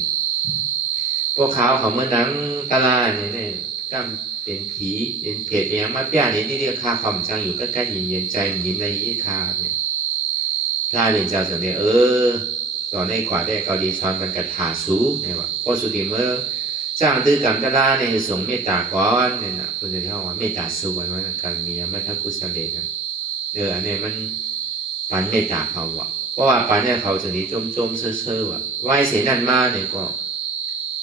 พวกเขาเมื่อนั้นตลาดเนี่ยก็เป็นผีเป็นเพจเองมาเปี้ยเนี่ยที่เรียกค่าความจังอยู่ก็เย็นใจยิ้มในอีกค่ะเนี่ยพระเป็นเจ้าสังเกตตอนนี้กว่าได้เขาดีซ้อนกันกับถาสูเนี่ยว่าพอสุดที่เมื่อจ้างตื้อกรรมตลาเนี่ยส่งเมตตาก่อนเนี่ยนะคุณจะเท่าว่าเมตตาสูวันว่าการมีมัทกุศลเดชนั่นอันนี้มันปันเมตตาเขาเพราะว่าปันเนี่ยเขาสังเกตจมเซ่อไหวเสียนั่นมาเนี่ยก็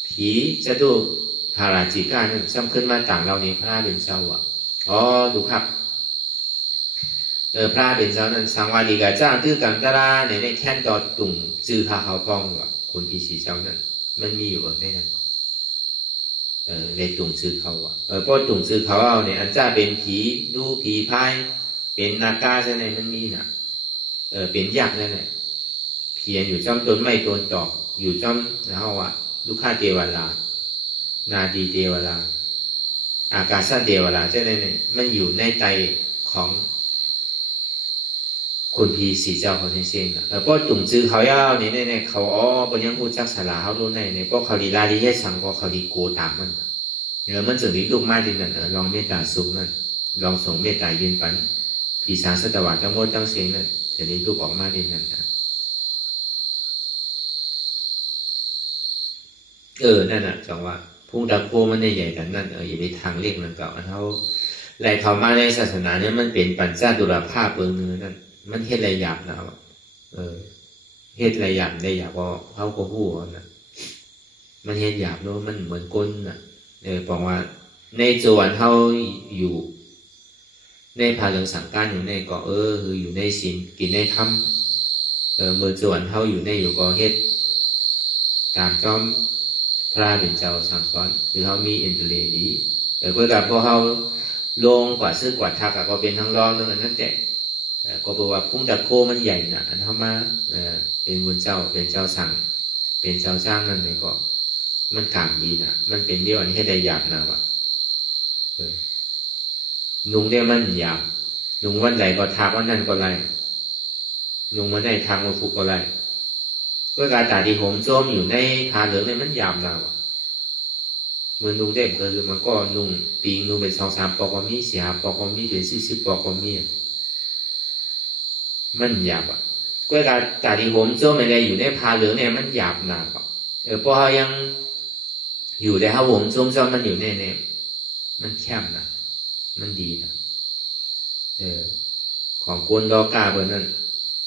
ผีจะดูพาราจิก้านั่นซ้ำขึ้นมาต่างเราในพระเป็นเจ้าดูครับพระเป็นเจ้านั้นสังวาดีกาจ้างตื้อกรรมตลาเนี่ยในแค่นต่อตุ่มจื้อพาเขาพองคนที่สีเจ้านั้นมันมีอยู่ในนั้นในตุ่มซื้อเขาเพราะตุ่มซื้อเขาเนี่ยอันจ้าเป็นผีดูผีพายเป็นนาคาใช่ไหมมันมีน่ะเป็นยักษ์นั่นแหละเพียรอยู่จ้อมต้นไม้ต้นตอกอยู่จ้อมนะฮะลูกข้าเทวรานาดีเทวราอากาศเทวราใช่ไหมเนี่ยมันอยู่ในใจของคนพีสีเจ้าเขาเสียงนะเพราะตุ่มซื้อเขาย่าเนี่ยเขาเป็นยังพูดจักสลาเขารู้ในเพราะเขาดีลาดีให้สังก็เขาดีโกตามมันมันจึงดีลูกไม้ดินนั่นลองเมตตาสูงนั่นลองส่งเมตตายืนปันผีสางสัตวะทั้งหมดทั้งเสียงนั่นจะได้ลูกออกมาดินนั่นนั่นน่ะจังว่าพุ่งตะโพมันใหญ่กันนั่นอย่าไปทางเรียกมันเก่าเขาไหลเข้ามาในศาสนาเนี่ยมันเป็นปัญจดุลภาพเบื้องเนื้อนั่นมันเฮ็ดอะไรหยาบนะเฮ็ดอะไรหยาบได้หยาบก็เขาก็พูดนะมันเฮ็ดหยาบเนาะมันเหมือนก้นน่ะบอกว่าในจวนเขาอยู่ในพาเรื่องสังการอยู่ในก็คืออยู่ในศีลกินในธรรมเมื่อจวนเขาอยู่ในอยู่ก็เฮ็ดตามจอมพระเป็นเจ้าสั่งสอนคือเขามีอินเทอร์เน็ตดีเพื่อการพอเขาลงกว่าซื้อกว่าทักก็เป็นทั้งรองนั่นนั่นแต่ก็บอกว่าพุ่งตะโคมันใหญ่นะอันเท่ามาเป็นบุญเจ้าเป็นเจ้าสั่งเป็นเจ้าจ้างนั่นเลยก็มันกลางดีนะมันเป็นเดียวอันนี้ให้ได้หยาบนะวะนุงเนี่ยมันหยาบนุงวันใดก็ทักวันนั้นก็ไรนุงวันไหนทางมาผูกก็ไรเพื่อการตาดีโหมโจมอยู่ในพาเหลืองเนี่ยมันหยาบนะวะ มือนุ่งเด็กก็คือมันก็นุ่งปีงนุ่งเป็น2-3 ปอกก็มี4-5 ปอกก็มีเป็น10 ปอกก็มีมันหยาบอ่ะก็การที่ผมโจ้ไม่ได้อยู่ในผ้าเหลืองเนี่ยมันหยาบหนาบพอยังอยู่ในผ้าผมโจ้มันอยู่ในเนี่ยมันแคบนะมันดีนะของคนดอกาเปิ้นนั่น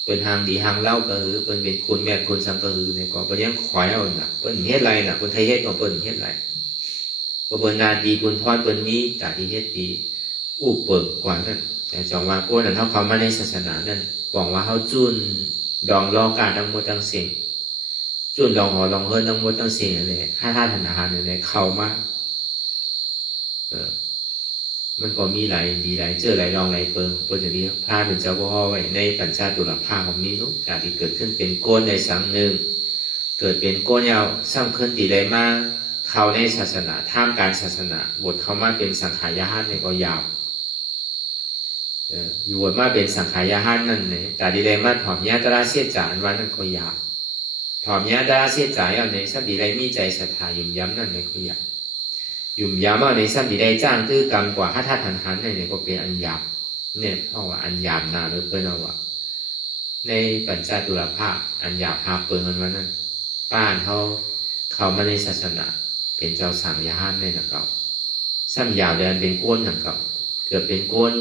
เปิ้นทางดีทางเล่าก็คือเปิ้นเป็นคนแม่คนสังก็คือเนี่ยก็เปิ้นยังขวายเอาน่ะเปิ้นเฮ็ดไรน่ะเปิ้นเคยเฮ็ดของเปิ้นเฮ็ดไรเปิ้นนาดีเปิ้นพรเปิ้นมีตาที่เฮ็ดดีอู้เปิดกว่านั้นแต่จองว่าโกนั้นเฮาเข้ามาในศาสนานั้นบอกว่าเฮาจุนดองลอกาทั้งหมดทั้งสิ้นจุนดองหอดองเฮิรทั้งหมดทั้งสิ้นนั่นแหละถ้าธนาคารนั่นแหละเข้ามามันก็มีหลายดีหลายเจอหลายรองหลายเปิงเพราะฉะนั้นพระเป็นเจ้าพ่อไว้ในปัญจตุลภาของมีทุกจากที่เกิดขึ้นเป็นโกนในสังหนึ่งเกิดเป็นโกนยาวสร้างขึ้นตีได้มากเข้าในศาสนาท่ามการศาสนาบทเข้ามาเป็นสังขารยานในก็ยาวอยู่บทมาเป็นสังขารยานนั่นเนี่ยแต่ดีได้มาถอมยาตราเสียจานวันนั้นก็ยาวถอมยาตราเสียจานเอาในสักดีได้มีใจศรัทธายุ่มย้ำนั่นในก็ยาวยุ่มย้ำเอาในสักดีได้จ้างตื้อกรรมกว่าถ้าหันในก็เป็นอันหยาบเนี่ยเพราะว่าอันหยาบนาหรือเปิ้นเอาว่าในปัญจตุลภาคอันหยาบหาเปิ้นวันนั้นป้านเขามาในศาสนาเป็นเจ้าสังยานในนักเก่าซ้ำยาวเดินเป็นก้นนักเก่าเกิดเป็นก้น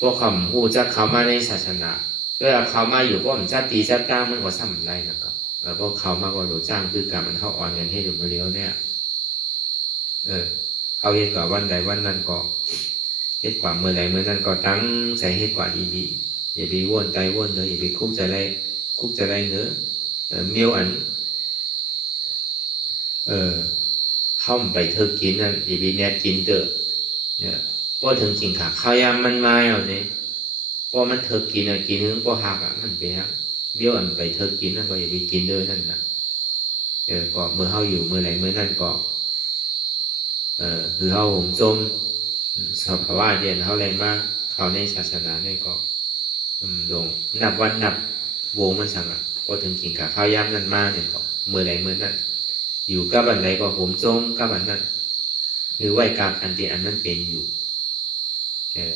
พวกเขาหูจะเขามาในศาสนาก็เขามาอยู่ก็มันจะตีจะตั้งมันก็ซ้ำไรนักเก่าแล้วก็เขามาก็โดนจ้างคือการมันเข้าอ่อนกันให้ดูมาเลี้ยวเนี่ยเขาเห็นกว่าวันใดวันนั้นก็เห็นกว่าเมื่อไหร่เมื่อนั้นก็ตั้งใจเห็นกว่าดีๆอย่าไปวนใจวนเลยอย่าไปคุกใจไรเนื้อเมียวอันเข้าไปเธอกินนั่นอย่าไปแนบกินเตอะเนี่ยพอถึงกินขาข้าวยำมันมาเอาเนี่ยพอมันเธอกินกินนึงพอหักมันไปหักเมียวอันไปเธอกินนั่นก็อย่าไปกินเด้อนั่นนะก็เมื่อเข้าอยู่เมื่อไหร่เมื่อนั้นก็คือเขาผมจมสภาวะเดียนเขาอะไรมากเขาในศาสนาเนี่ยก็ลงนับวันนับวงมันสั่งพอถึงกินขาข้าวยำนั่นมาเนี่ยก็เมื่อไหร่เมื่อนั้นอยู่กับอันไหนก็ผมจมกับอันนั้นหรือไหวกลางอันที่อันนั้นเป็นอยู่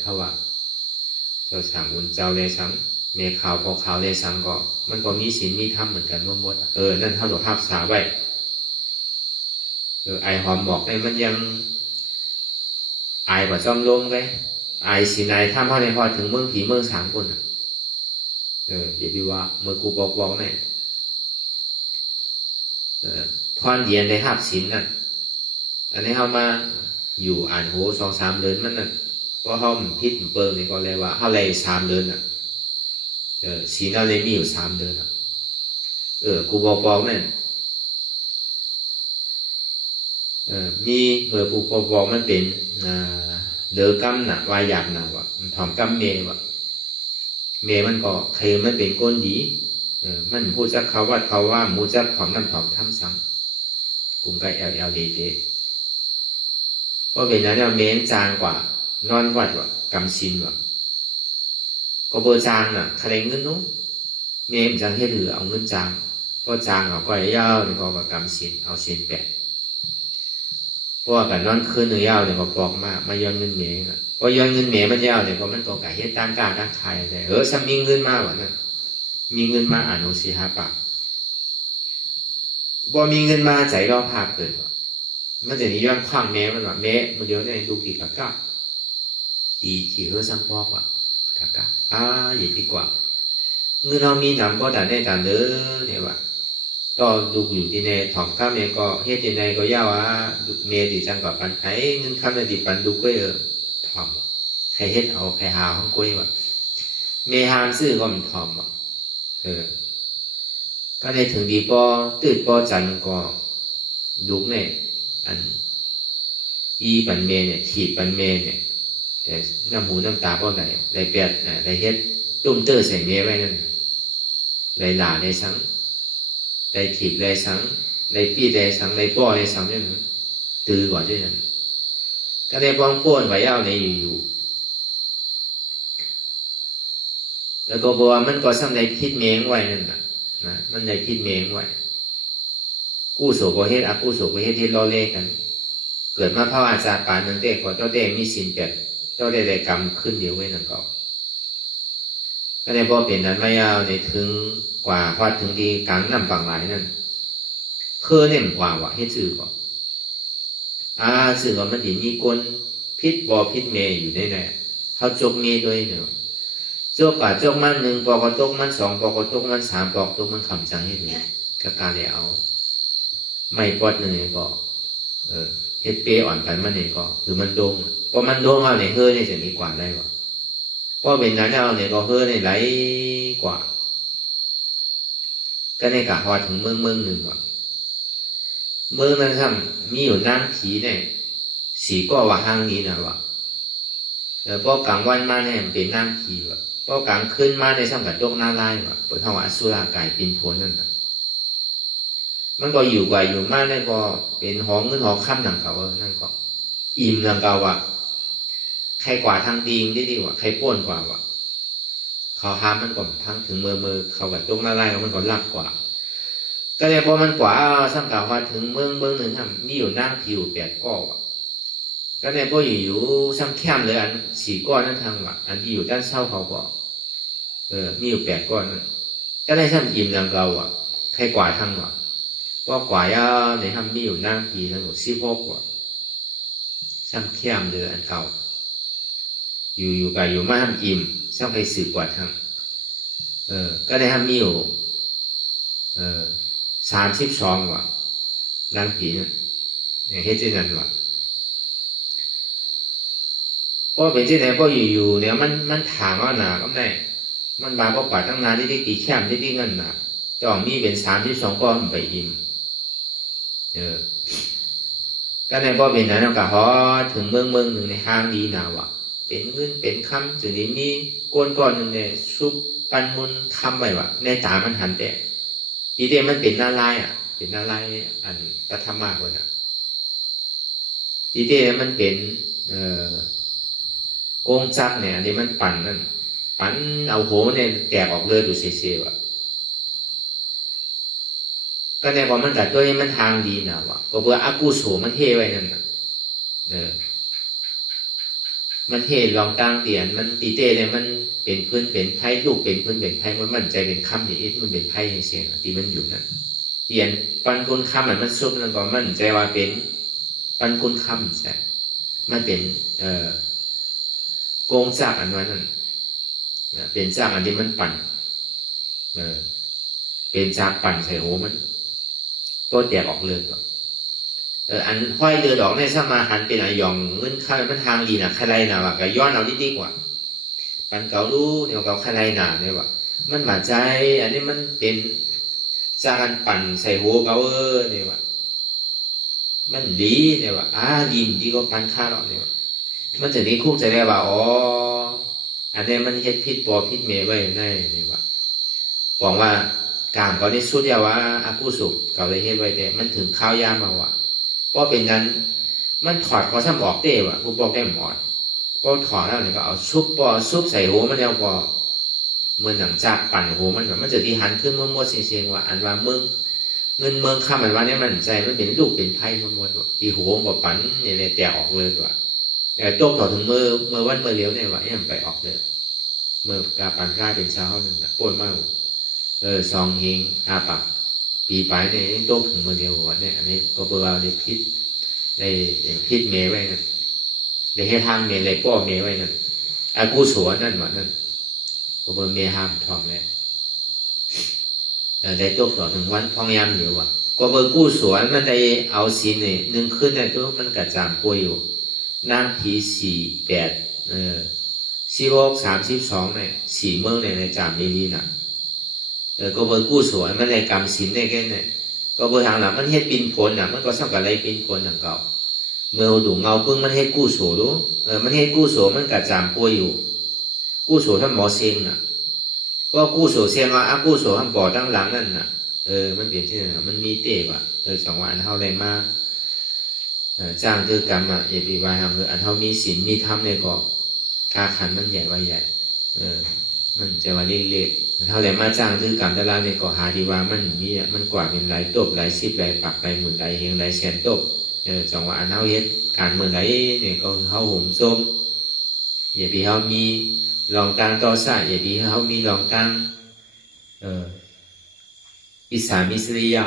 เขาว่าเจ้าสั่งบุญเจ้าเลยสั่งเมฆขาวพอขาวเลยสั่งก็มันก็มีศีลมีธรรมเหมือนกันหมดนั่นเท่ากับภาพสาไว้ไอหอมบอกเนี่ยมันยังไอกว่าจอมลมไงไอศีลไอถ้าพ่อในพอถึงเมืองผีเมืองสามคนอย่าไปว่าเมื่อกูบอกเนี่ยทอนเดียนได้หับศีลนั่นอันนี้เขามาอยู่อ่านโห2-3 เดือนมันนั่นเพราะเขาพิษเปิงนี่ก็เลยว่าเขาเลย3 เดือนศีลเราเลยมีอยู่3 เดือนกูบอกเนี่ยมีเมื่อกูบอกมันเป็นเดือกำน่ะวายหยาบน่ะวะมันถอมกำเมวะเมมันก็เคยมันเป็นก้นดีมันพูดจักเขาว่ามูจักถอมน้ำถอมทำซ้ำกุมไปเอลเดเพราะเป็นนั้นเนี่ยเมนจางกว่านอนวัดวะกำชินวะก็เบอร์จางน่ะใครเงินนู้เมมจางให้ถือเอาเงินจางเพราะจางเอาก็ยาวนี่ก็กำชินเอาชินแปะเพราะกันนอนคืนหนึ่งยาวเนี่ยก็ปอกมากมาย้อนเงินเมย์นะพอย้อนเงินเมย์มันยาวเนี่ยก็มันตัวไก่เฮ็ดตั้งกล้าตั้งใครแต่ฉันมีเงินมากวะเนี่ยมีเงินมาอ่านโอซี5 ปากบ่มีเงินมาใจเราภาพเกิดมันจะนี่ย้อนคว้างเมย์มันว่าเมย์มันเดี๋ยวเนี่ยดูกี่กะกะตีที่สังพอกว่ะกะกะอย่าดีกว่าเงินเรามีนำก็แต่ในการเด้อเนี่ยว่ะก็ดูอยู่ที่ในถอมข้ามเนี่ยก็เฮ็ดที่ในก็ยาวดูเมย์ที่จังกับปันไห้เงินข้ามในที่ปันดูก็ถอมใครเฮ็ดเอาใครหาของกุ้ยว่ะเมย์หามซื้อก็มันถอมว่ะก็ในถึงดีปอตืดปอจันก็ดุเนี่ยอันอีปันเมย์เนี่ยถีบปันเมย์เนี่ยแต่น้ำหูน้ำตาปอไหนได้เปียดได้เฮ็ดตุ้มเตอร์ใส่เมย์ไว้นั่นได้หลาได้สังได้ถีบได้สังได้ปี้ได้สังได้ป้อได้สังเนี่ยตือกว่าด้วยนั่นก็ได้ป้องป้วนไว้ยาวในอยู่แล้วก็บอกว่ามันก็ซ้ำได้พิษเมงไว้นั่นนะมันได้พิษเมงไว้กู้โสก็เฮ็ดกู้โสก็เฮ็ดล้อเล่กัน เกิดมาภาวะจากป่าหนึ่งเด็กก็เจ้าเด็กมีศีลแบบเจ้าได้กรรมขึ้นเดียวไว้นั่นก็ในบ่เป็นนั้นไม่เอาในถึงกว่าพอถึงดีกลางน้ำฝั่งหลายนั่นคือเนี่ยกว่าว่าให้สื่อก่อนสื่อก่อนมันดีมีกลพิษบ่พิษเมย์อยู่ในไหนเขาจกเมย์ด้วยเนี่ยจกกับจกมันหนึ่งปอกจกมันสองปอกจกมันสามปอกจกมันคำจังให้ถึงก็การเลยเอาไม่ปอดหนึ่งก็เฮ็ดเปอ่อนกันมันเนี่ยก็คือมันโดงพอมันโดงเอาเนี่ยเฮ้ยเนี่ยจะมีกว่าได้บ่พอเป็นนั้นเอาเนี่ยก็เฮ้ยเนี่ยไหลกว่าก็ในกะพอถึงเมืองหนึ่งว่ะเมืองนั้นครับมีอยู่น้ำผีเนี่ยสีก็ว่าห้างนี้นะว่ะพอกลางวันมาเนี่ยเป็นน้ำผีว่ะพอกลางคืนมาในสังกัดยกหน้าไล่ว่ะเปิดห้องอสุรากายปินโผล่นั่นน่ะมันก็อยู่กว่าอยู่มากเนี่ยก็เป็นหอเงินหอค่ำหนังเก่านั่นก็อิ่มหนังเก่าว่ะใครกว่าทางดีงดีว่ะใครป้วนกว่าว่ะเขาห้ามมันก่อนทั้งถึงเมื่อเขากับยกหน้าไล่มันก็ลักกว่าก็เลยพอมันกว่าสังกัดว่าถึงเมืองหนึ่งครับมีอยู่นั่งผิวแปดก้อว่ะก็เลยพออยู่ซ้ำแคมเลยอันสี่ก้อนนั่นทางว่ะอันที่อยู่ด้านเช่าเขาก็มีอยู่แปดก้อนนั่นก็เลยซ้ำอิ่มหนังเก่าว่ะใครกว่าทางว่ะว่ากว่าในทำมีอยู่นั่งผีทั้งหมด16 กว่าซ้ำเข้มเลยอันเก่าอยู่กับอยู่มาทำอิ่มซ้ำไปสืบกว่าทางก็ได้ทำมีอยู่32 ว่ะนั่งผีเนี่ยเฮ็ดที่นั่นว่ะก็เป็นที่ไหนก็อยู่เนี่ยมันถางว่าหนาก็ได้มันบาปกว่าตั้งนานที่ตีแคมที่เงินหนาจอมมีเป็น32 ก้อนไปอิ่มก็ในบ่เป็นนั้นเราก็ฮอถึงเมืองหนึ่งในห้างดีนาวะเป็นเงินเป็นคำจุดนี้มีก้อนหนึ่งเนี่ยซุปปันมุนคำไว้วะในตามันหันแต่ทีเดียวมันเป็นหน้าลายเป็นหน้าลายอันกระทำมากกว่าน่ะทีเดียวมันเป็นโกงจักเนี่ยอันนี้มันปั่นนั่นปั่นเอาโหเนี่ยแตกออกเลยดูเซ่ๆว่ะก็ในความมันกัดตัวนี้มันทางดีนะวะก็เพื่ออากูโสมันเทไว้นั่นน่ะมันเทลองตั้งเตียนมันตีเต้เนี่ยมันเป็นพื้นเป็นไพ่ลูกเป็นพื้นเป็นไพ่มันมั่นใจเป็นคำอย่างนี้มันเป็นไพ่เสียงที่มันอยู่นั่นเตียนปันกุนคำมันซุบแล้วก็มั่นใจว่าเป็นปันกุนคำใช่มันเป็นโกงจากอันนั้นเป็นจากอันที่มันปั่นเป็นจากปั่นใส่โหมันตัวแตกออกเลยอันห้อยเรือดอกในสมาหันเป็นหย่องเงินค่ามันทางดีนะใครนะว่ะก็ย้อนเอาดีกว่าปันเก่ารู้เนี่ยเก่าใครนะเนี่ยว่ะมันหมาใจอันนี้มันเป็นจากการปั่นใส่หัวเก่าเนี่ยว่ะมันดีเนี่ยว่ะดีก็ปั่นค่าเราเนี่ยว่ะมันจะนี้คุ้มใจได้ว่าอันนี้มันเฮ็ดพิษปอพิษเมย์ไว้ในเนี่ยว่ะบอกว่ากามเขาได้สุดยาว่าอากูสุกเขาเลยเฮ็ดไว้แต่มันถึงข้าวยามาว่ะเพราะเป็นนั้นมันถอดก็ซ้ำออกเต้ว่ะผู้บอกได้หมดก็ถอดแล้วเนี่ยก็เอาซุปใส่หัวมันแล้วก็เหมือนหนังจากปั่นหัวมันแบบมันจะที่หันขึ้นมั่วๆเสียงๆว่าอันว่าเมืองข้ามอันว่าเนี่ยมันใจมันเป็นลูกเป็นไพ่มั่วๆว่ะที่หัวบ่ปั่นเนี่ยเลยแตกออกเลยว่ะแต่โจกต่อถึงเมื่อวันเมื่อเลี้ยวเนี่ยว่ะยังไปออกเลยเมื่อกาปั่นกล้าเป็นเช้าหนึ่งปวดมากซองเฮงปักปีปลายเนี่ยโจกถึงเมื่อเลี้ยวว่ะเนี่ยอันนี้ก็เบอร์เราในพิษในพิษเมย์ไว้นะในให้ทางเมย์ในป้อเมย์ไว้นั่นอากูสวนนั่นว่ะนั่นก็เบอร์เมย์ห้ามทองเลยได้โจกต่อถึงวันพองยามอยู่ว่ะก็เบอร์กู้สวนมันได้เอาสีเนี่ยหนึ่งขึ้นเนี่ยตัวมันกระจางป่วยอยู่นั่งผี48 46 32เนี่ย4 เมืองในจามดีๆน่ะก็เบอร์กู้สวนมันในกรรมศีลเนี่ยแค่เนี่ยก็เบอร์ทางหลังมันเฮ็ดปินผลน่ะมันก็สร้างกับอะไรปินผลอย่างเก่าเมื่อดูเงาพึ่งมันเฮ็ดกู้โสดูมันเฮ็ดกู้โสมันกระจามป่วยอยู่กู้โสท่านหมอเซียงน่ะก็กู้โสเซียงว่ากู้โสท่านบ่อตั้งหลังนั่นน่ะมันเปลี่ยนที่น่ะมันมีเตะว่ะ2 วันเท่าไรมาจ้างคือกรรมเอปีวายทำอันเท่ามีศีลมีธรรมเนี่ยก็ค่าขันมันใหญ่ว่าใหญ่มันจะว่าเล็กๆเท่าไรมาจ้างคือกรรมแต่ละเนี่ยก็หาดีว่ามันมีมันกว่าเป็นหลายตบหลาย10หลายปักหลายหมื่นหลายเฮงหลายแสนตบ จังหวะเฮาเฮ็ดการเมืองไหนเนี่ยก็เฮาห่มส้มอย่าพี่เฮามีรองตั้งต่อซะอย่าพี่เฮามีรองตั้งอิสามิสริยะ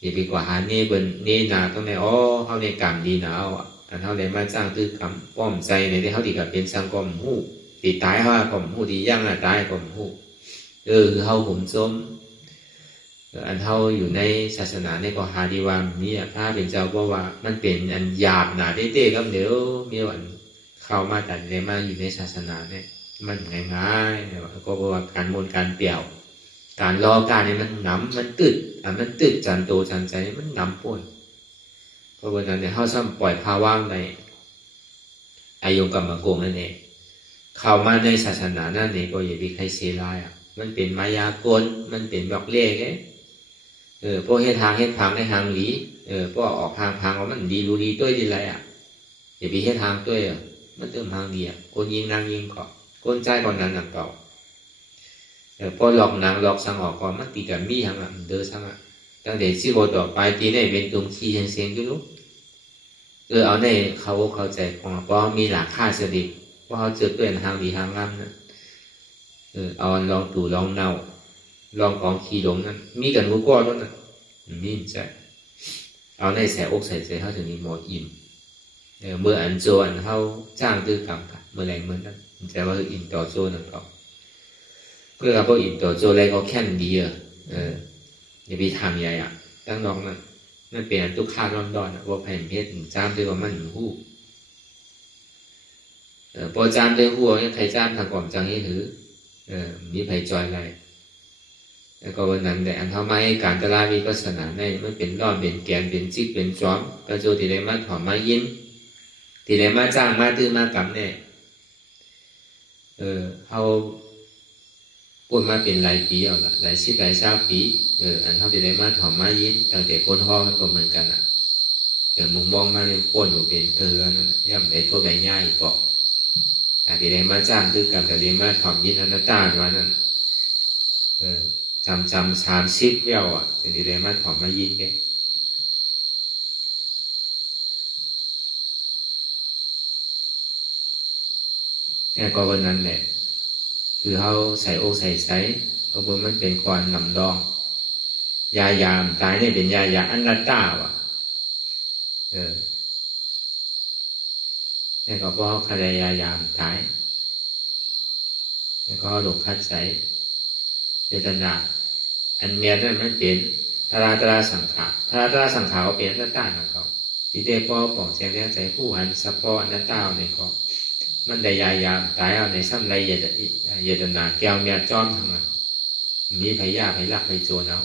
อย่าพี่กว่าหานี่เบิ่นนี่นาตรงไหนอ๋อเฮาในกรรมดีนะเอาอันเฮาได้มาสร้างตื้อกรรมป้อมใจในที่เฮาที่ก็เป็นสังกรมฮู้ที่ตายเฮาก็ฮู้ที่ยังน่ะตายก็ฮู้คือเฮาห่มส้มอันเฮาอยู่ในศาสนาในก็หาดีว่านี่พระเป็นเจ้าเพราะว่ามันเป็นอันหยาบหนาเต้ๆก็เดี๋ยวมีวันเข้ามาแต่ในมาอยู่ในศาสนาเนี่ยมันง่ายๆก็เพราะว่าการมนการเปี่ยวการรอการนี่มันหนำมันตึดมันตึดจันโตจันใจมันหนำป่นเพราะว่านั้นเนี่ยเฮาซ้ำปล่อยภาว่างในอายุกรรมโกงนั่นเองเข้ามาในศาสนานั่นเองก็อย่าไปใครเสียร้ายมันเป็นมายากลมันเป็นดอกเล่พวกเฮ็ดทางเฮ็ดพังในทางหลีพวกออกทางพังว่ามันดีรู้ดีด้วยดีไรอย่าไปเฮ็ดทางด้วยมันเติมทางดีคนยิงนางยิงเกาะคนใจก่อนนั้นหนังเก่าพอหลอกนางหลอกสังออกก่อนมันตีกันมีทางเดินสังตั้งแต่ชื่อโบต่อไปตีในเป็นตรงขี้เสียงอยู่รู้เอาในเขาใจของเพราะมีหลักค่าเสด็จเพราะเขาเจอตัวทางดีทางงามนั่นเอาลองตู่ลองเน่าลองของขี้หลงนั่นมีกันมุกก้อนนั่นมีใจเอาในใส่อกใส่ใจเขาถึงมีหมดอิ่มเมื่ออันโจอันเขาจ้างตื้อกรรมกันเมื่อไรเมื่อนั้นใจว่าอิ่มต่อโจนั่นก็เพื่อเราอิ่มต่อโจอะไรก็แค่นดีอย่าไปทำใหญ่ตั้งน้องนั่นเป็นอันทุกข้าร้อนว่าแผ่นเพชรจ้ามด้วยว่ามันหู้พอจ้ามด้วยหัวใครจ้ามทางก่อนจังให้ถือมีไผ่จอยอะไรแล้วก็วันนั้นแต่อันเท่าไม้การตลาดวิปัสสนาในมันเป็นร่อนเป็นแกนเป็นจิกเป็นจอมกระโจที่ได้มาถอมมายิ้มที่ได้มาจ้างมาตื้อมากำเนี่ยเขาพูดมาเป็นหลายปีเอาละหลายสิบหลาย20 ปีอันเท่าที่ได้มาถอมมายิ้มตั้งแต่คนห้องก็เหมือนกันมุมมองมาเนี่ยป้นอยู่เป็นนั่นย่ำได้โทษได้ง่ายบอกแต่ที่ได้มาจ้างตื้อกันแต่ได้มาถอมยิ้มอนัตตาว่านั่นจำ30 เย้าถึงที่ได้มาถอมมายิ้มแกก็วันนั้นแหละคือเขาใส่โอใส่ไซเพราะว่ามันเป็นความนำดองยามตายเนี่ยเป็นยาอันนัตตานี่ก็เพราะคดียามตายแล้วก็หลบคัดใส่เจตนาอันเนี้ยนั่นมันเป็นตราสังขารตราสังขารก็เป็นนัตตาของเขาที่ได้พ่อบอกแจ้งเรื่องใจผู้หันสัพพอนัตตาเนี่ยก็มันได้ยามตายเอาในซ้ำไรเยตนาแก้วเมียจ้อมทั้งนั้นมีไผยาไผลักไผโจรเอา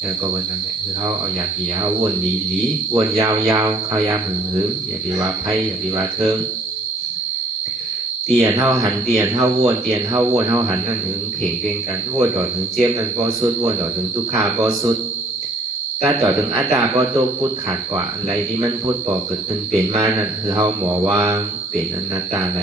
แล้วก็วันนั้นแหละคือเขาเอาอยากผีเขาวนหลีวนยาวเขายามหึงอย่าไปว่าไผอย่าไปว่าเทิงเตียนเท่าหันเตียนเท่าวนเตียนเท่าวนเท่าหันนั่นถึงเพ่งเป็นกันวนต่อถึงเจียมนั่นก็สุดวนต่อถึงทุกขาก็สุดถ้าต่อถึงอัตตาก็โตพุทธขาดกว่าอะไรที่มันพุทธปอกเกิดขึ้นเป็นมานั่นคือเขาหมอวางเป็นอนัตตาไหน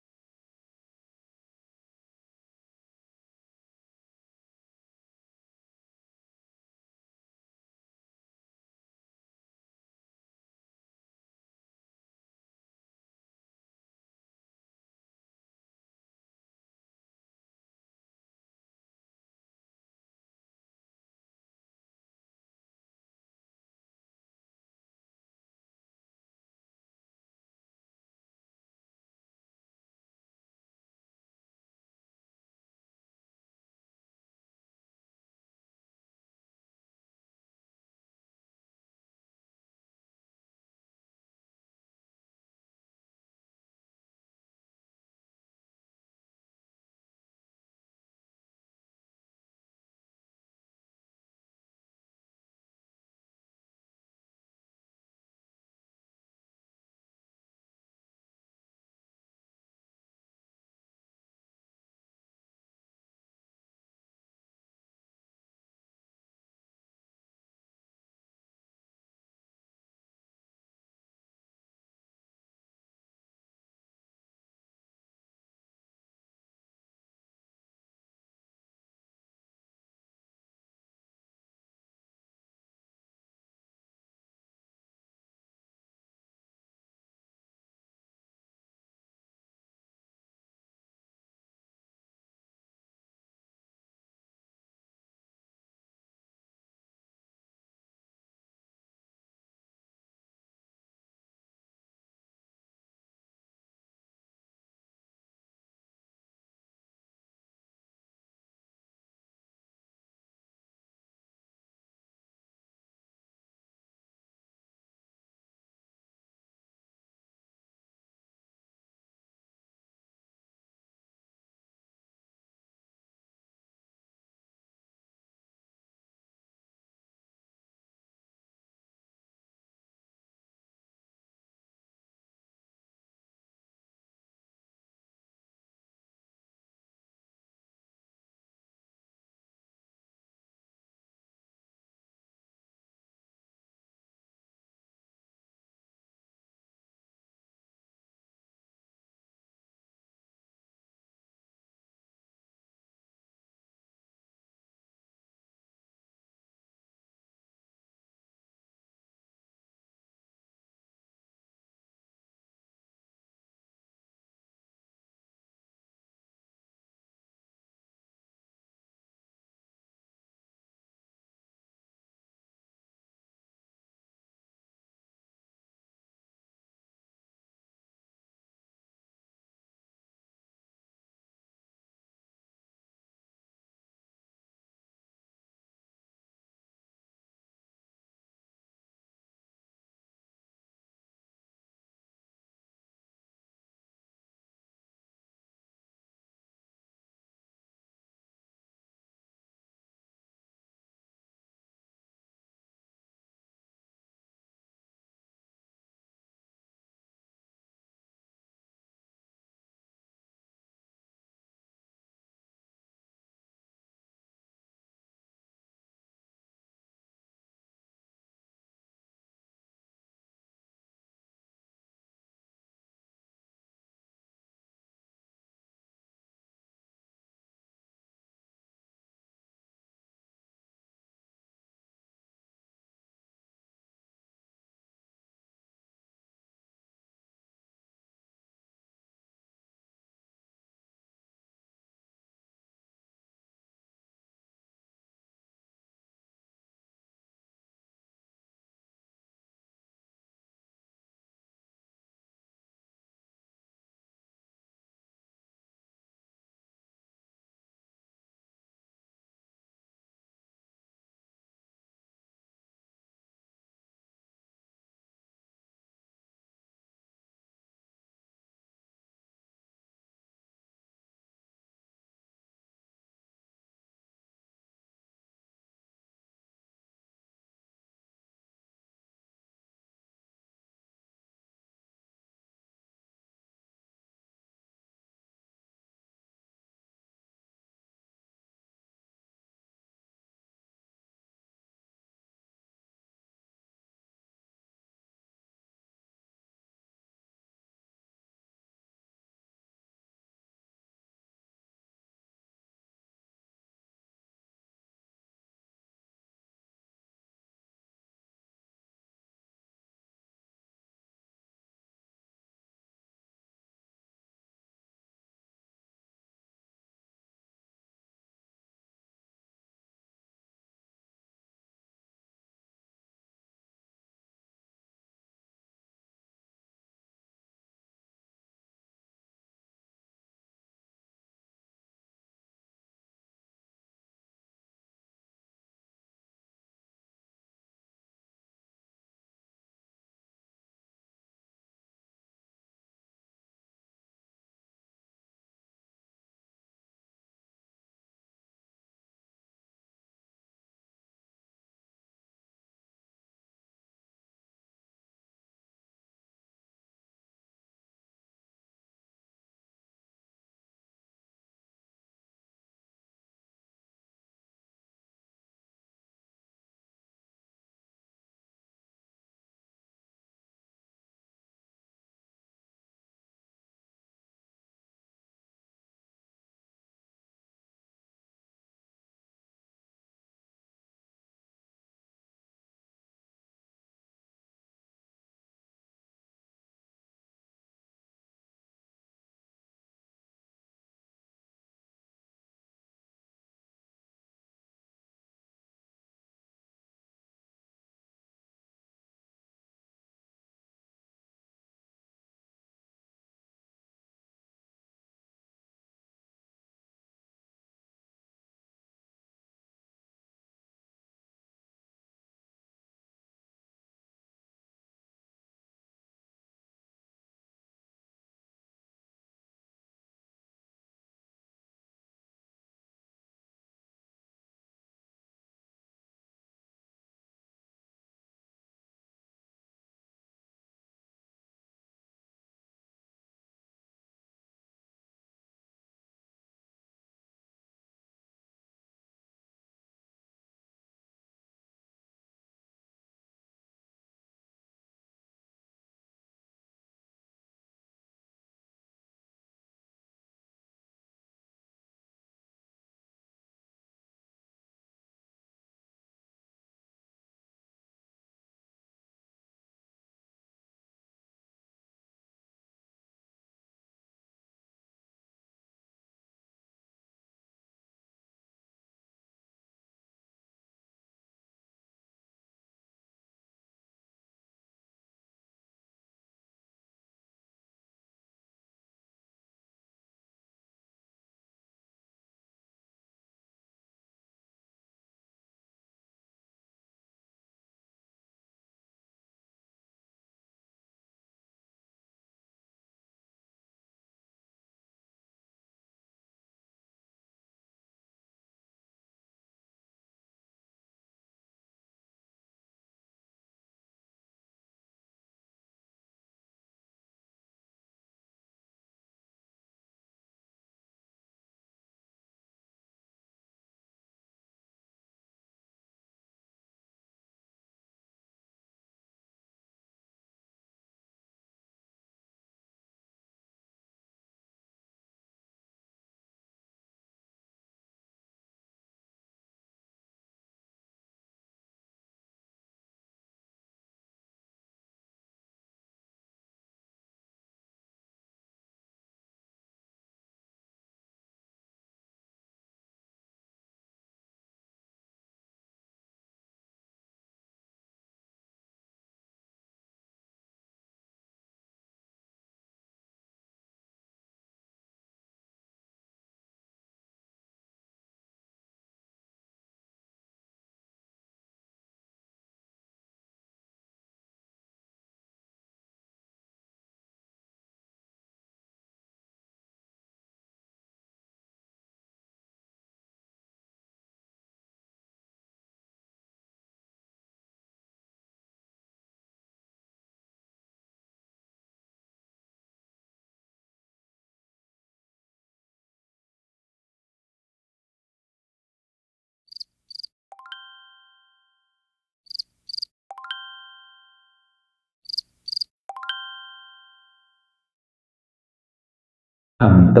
โต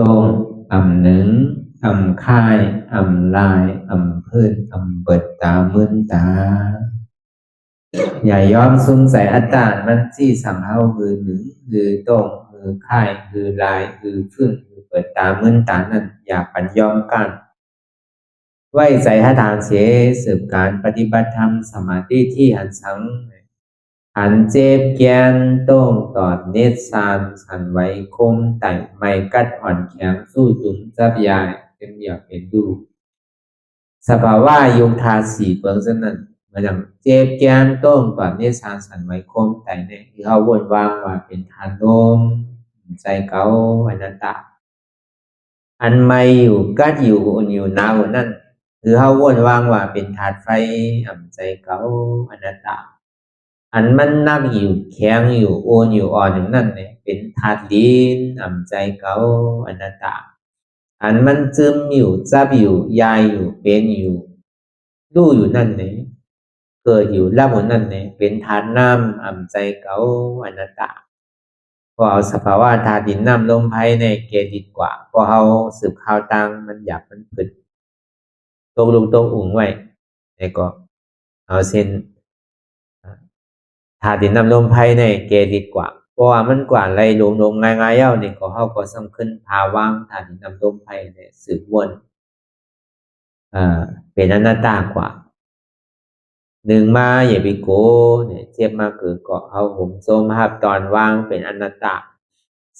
งหนึ่งค่ายลายพื้นเปิดตามึนตาอย่ายอมสงสัยอัตตามันที่สังเฮาคือหนึ่งคือโตงคือค่ายคือลายคือพื้นคือเปิดตามึนตานั่นอย่าปัญยอมกันไว้ใจให้ทานเสียสืบการปฏิบัติธรรมสมาธิที่หันสังหันเจ็บแกนโต้งตอดเนตรสานสันไว้คมไต่ไม่กัดอ่อนแข็งสู้ตุนจับยายเป็นอยากเป็นดูสภาวะยุคทาสีเปิงสนั่นมันอย่างเจ็บแกนโต้งตอดเนตรสานสันไว้คมไต่เนี่ยที่เขาวนวางว่าเป็นทานลมใจเก่าอนัตตาอันไม่อยู่กัดอยู่อุ่นอยู่หนาวนั่นคือเขาวนวางว่าเป็นธาตุไฟใจเก่าอนัตตาอันมันนักอยู่แข็งอยู่โอนอยู่อ่อนอย่างนั้นเนี่ยเป็นธาตุดินใจเก่าอนัตตาอันมันซึมอยู่จับอยู่ยายอยู่เป็นอยู่รู้อยู่นั่นเนี่ยเกิดอยู่รับอยู่นั่นเนี่ยเป็นธาตุน้ำใจเก่าอนัตตาพอเอาสภาวะธาตุดินน้ำลมไพ่ในเกดีกว่าพอเอาสืบข่าวตังมันหยาบมันผึดตกลงตรงอุ่งไว้แล้วก็เอาเส้นธาตุดินน้ำลมไพ่ในเกดีกว่าเพราะว่ามันกว่าไรลงง่ายๆเย้านี่ก็เขาก็สำคัญภาวะธาตุดินน้ำลมไพ่เนี่ยสืบวนเป็นอนัตตากว่าหนึ่งมาอย่าไปโกเนี่ยเทียบมาคือก็เอาผมโซมภาพตอนว่างเป็นอนัตตา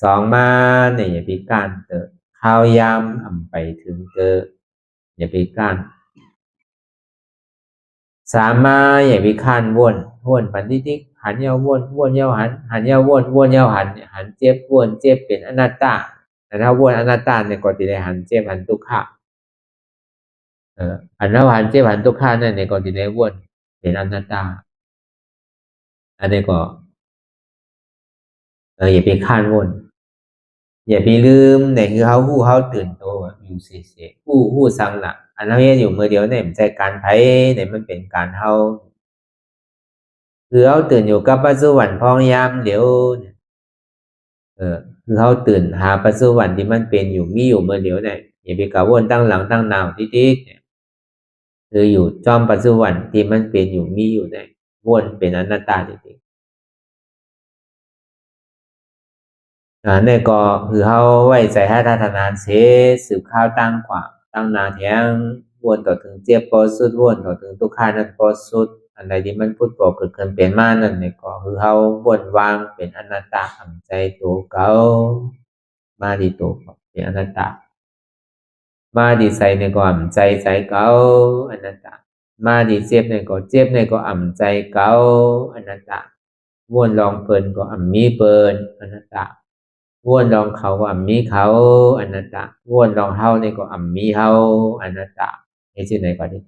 สองมาเนี่ยอย่าไปก้านเตอข้าวยำไปถึงเตออย่าไปก้านสามมาอย่าไปข้านวนปันทิกหันเย้าวนเย้าหันเย้าวนเย้าหันเจ็บวนเจ็บเป็นอนัตตาแต่ถ้าวนอนัตตาเนี่ยก็จะได้หันเจ็บหันทุกขะหันแล้วหันเจ็บหันทุกขะนั่นเนี่ยก็จะได้วนเป็นอนัตตาอันนี้ก็อย่าไปข้านวนอย่าไปลืมเนี่ยคือเขาตื่นตัวอยู่เสียผู้สังหลักอันนั้นอยู่มือเดียวเนี่ยมันใจการไพ่เนี่ยมันเป็นการเฮาคือเขาตื่นอยู่กับปัจจุบันพองยามเดี๋ยวเนี่ยคือเขาตื่นหาปัจจุบันที่มันเป็นอยู่มีอยู่มือเดียวเนี่ยอย่าไปกะวนตั้งหลังตั้งนาวติ๊กเนี่ยคืออยู่จอมปัจจุบันที่มันเป็นอยู่มีอยู่เนี่ยวนเป็นอนัตตาจริงๆเนี่ยก็คือเขาไว้ใจให้ทัศนานเสสืบข้าวตั้งกว่าตั้งนาแทงวนต่อถึงเจ็บปอสุดวนต่อถึงทุกขานั้นปอสุดอันใดที่มันพูดบอกเกิดขึ้นเป็นมานั่นเนี่ยก็คือเขาวนวางเป็นอนัตตาทำใจตัวเก่ามาดีตัวเป็นอนัตตามาดีใส่ในก็อ่ำใจเก่าอนัตตามาดีเจ็บในก็เจ็บในก็อ่ำใจเก่าอนัตตาวนลองเปินก็อ่ำมีเปินอนัตตาวนลองเขาก็อ่ำมีเขาอนัตตาวนลองเฮาในก็อ่ำมีเฮาอนัตตานี่ชื่อไหนก็ได้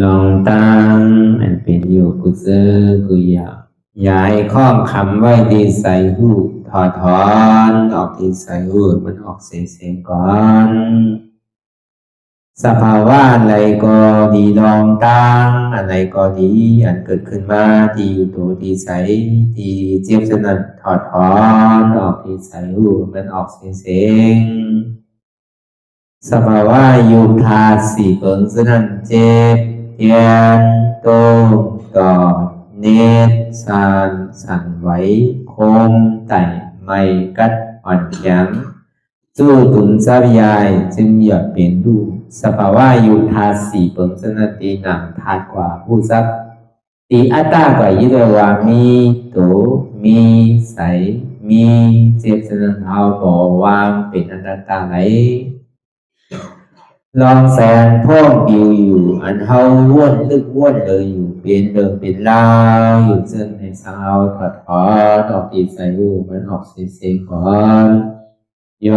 ลองตั้งอันเป็นอยู่กุเซอกุยาย้ายข้อมคำไว้ที่ใส่หูถอดถอนออกที่ใส่หูมันออกเสียงก่อนสภาวะอะไรก็ดีลองตั้งอะไรก็ดีอันเกิดขึ้นมาที่อยู่ตัวที่ใส่ที่เจ็บสนั่นถอดถอนออกที่ใส่หูมันออกเสียงสภาวะอยู่ธาตุสี่เปิงสนั่นเจ็บเทียนโตกอดเนตรสั่นไหวโคมไต่ไม่กัดอ่อนแข็งสู้ตุนซับยายจึงหยดเปลี่ยนดูสภาวะอยู่ธาตุสี่เปิงสนั่นตีหนังธาตุกว่าผู้ซับตีอัตตากว่ายึดว่ามีโตมีใสมีเจ็บสนั่นเอาบ่วางเป็นอนัตตาไหลลองแสนพ่องปิวอยู่อันเฮาว่นลึกว่นเลยอยู่เป็นเดิมเป็นลาวอยู่เส้นในสาวถอดถอนออกตีใส่รูมันออกเสียงก่อนย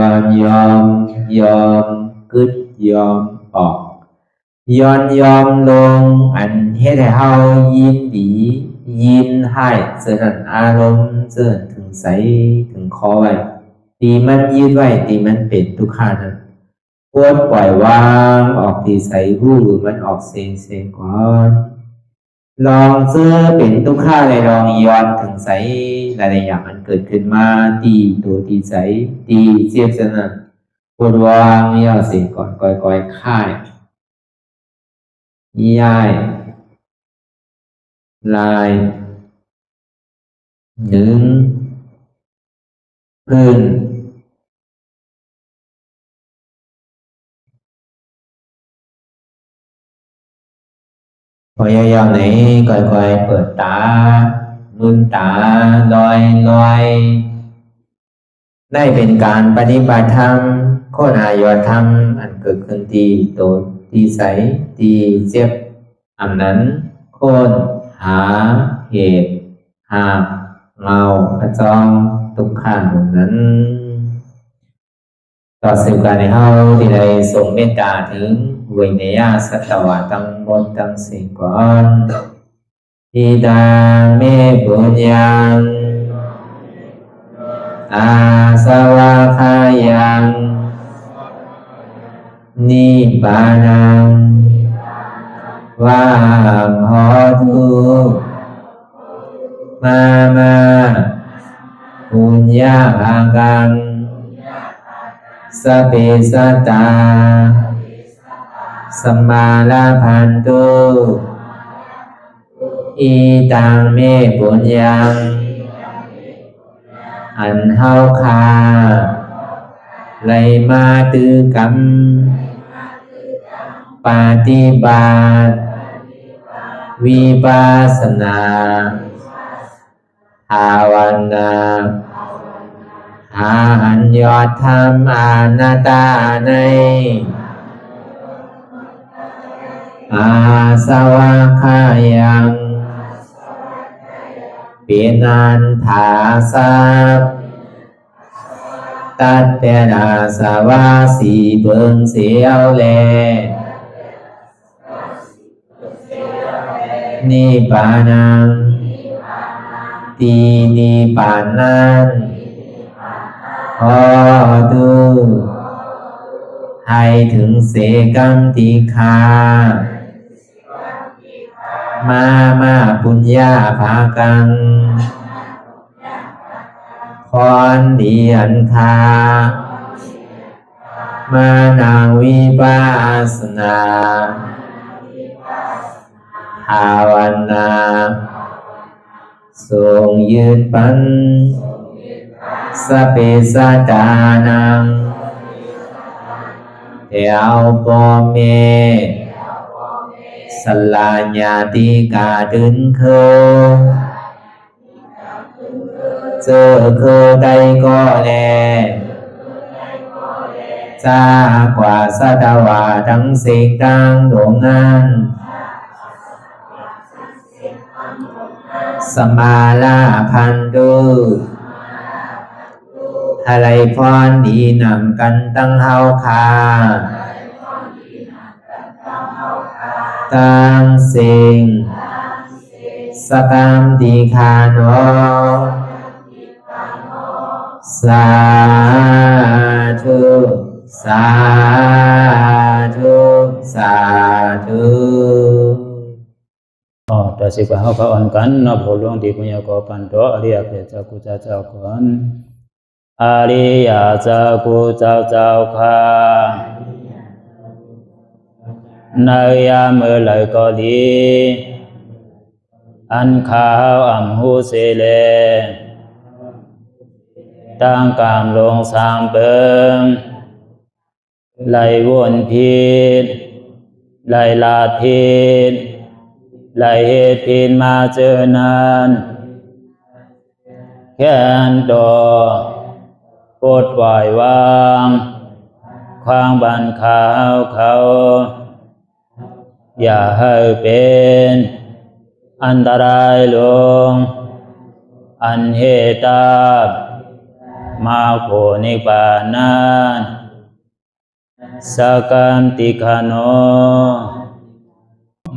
อมกึดยอมออกยอมลงอันเฮ็ดให้เฮายินดียินให้เสื่อมอารมณ์เสื่อมถึงใสถึงคอไว้ตีมันยืดไว้ตีมันเป็นทุกขานั้นปวดปล่อยวางออกที่ใส่หูมันออกเสียงก่อนลองเสื้อเป็นทุกข้าเลยลองย้อนถึงใส่หลายอย่างมันเกิดขึ้นมาตีตัวที่ใส่ตีเสียบสนั่นปวดวางย่อเสียงก่อนก่อยค่ายย้ายลายดึงพื้นพอยาวๆไหนก่อยเปิดตาลืมตาลอยได้เป็นการปฏิบัติธรรมโคหายอดธรรมอันเกิดขึ้นที่โตที่ใสที่เจ็บอันนั้นโคนหาเหตุหาเงากระจองทุกข้างนั้นต่อสืบการในเฮาที่ได้ส่งเมตตาถึงเวเนียสัตวะตั้งบนตั้งสิ่งก่อนอิดังเมปุญญังอาสวะคายังนิพพานังวาหอตุมาปุญญาภากังสเปสัตตาสัมมาลาภันตุอิตังเมปุญญังอันเฮาคาไลมาตือกรรมปฏิบัติวิปัสสนาภาวนาหาอันยอดธรรมอนัตตาในอาสวะคายังเป็นอันถาสัพตัดแต่นาสวะสีเบิงเสียวแลนิพพานังตีนิพพานังขอดูให้ถึงเสกัมติคามาปุญญาภากังพรดีอันคามานังวิปัสสนาภาวนาทรงยึดปัญสเปสัตตานังเทวปเมสลาญาติกาดึนเคเจอคือใดก็แลจากว่าสัตวาทั้งสิ่งต่างดวงงานสมาลาพันตุอะไรพรดีนำกันตั้งเฮาคา ตามสิ่งสกรรมติคาโนสาธุสาธุสาธุ แต่สิบเขาเขาอ่อนกันนับหัวหลวงที่ปุญญาโกปันโตอริยเพศกุเจ้าก่อนอริยเจ้ากุเจ้าค่ะในยามเมื่อไรก็ดีอันข้าวอ่ำหูเสเลตั้งกามลงสามเปิงไหลวนพิษไหลลาพิษไหลเหตุพิษมาเจอนั้นแค่นดอปวดไหววางความบันขาวเขาอย่าให้เป็นอันตรายลงอันเหตุมาโผนิปานันสกันติคาโน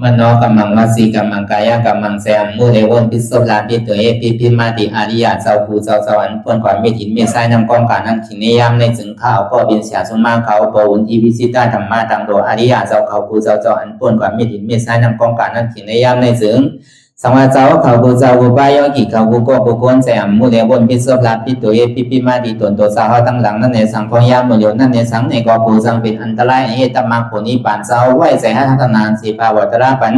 มโนกัมมังวสีกัมมังกายกัมมังแสมมุเรวนพิสโสลาปิโตเอปิพิมาติอาริยะเจ้าภูเจ้าสวรรค์พ้นความเมตินเมตไซนำกองการนั่งขินนิยามในจึงข้าวก็บินเสียสุมาเขาปวุนทีพิสิตาธรรมะตังโดอาริยะเจ้าเขาภูเจ้าสวรรค์พ้นความเมตินเมตไซนำกองการนั่งขินนิยามในจึงสังวาเจ้าเขาภูเจ้าภูปายกิเขาภูโกภูโกนแสมมุเรวนพิสโสลาปิโตเอปิพิมาติตนโตสาวตั้งหลังนั่นในสังพยามโยนั่นในสังในกอภูสังเป็นอันตรายเหตุตมังผลนิปานเจ้าไหวใส่ให้ทัศนานสีภาวตระปัน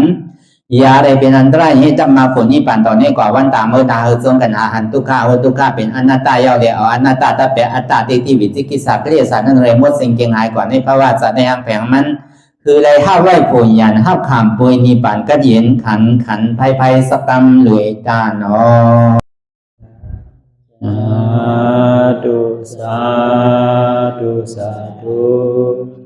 ยาได้เป็นอันตรายให้จำมาผลนี้ปั่นต่อนี้กว่าวันตามเมื่อตาเฮจงกันหาหันทุกข้าทุกข้าเป็นอนัตตาเยาเดียวอนัตตาตาเปะอัตตาที่วิจิกิสาเกลียสารนั่นเลยมดสิ่งเก่งหายกว่าในภาวะสัตว์ในอังแผงมันคือไรห้าไหวผลยันห้าขามปุยนิปั่นก็เย็นขันภัยสกรรมรวยตาเนาะสาธุสาธุ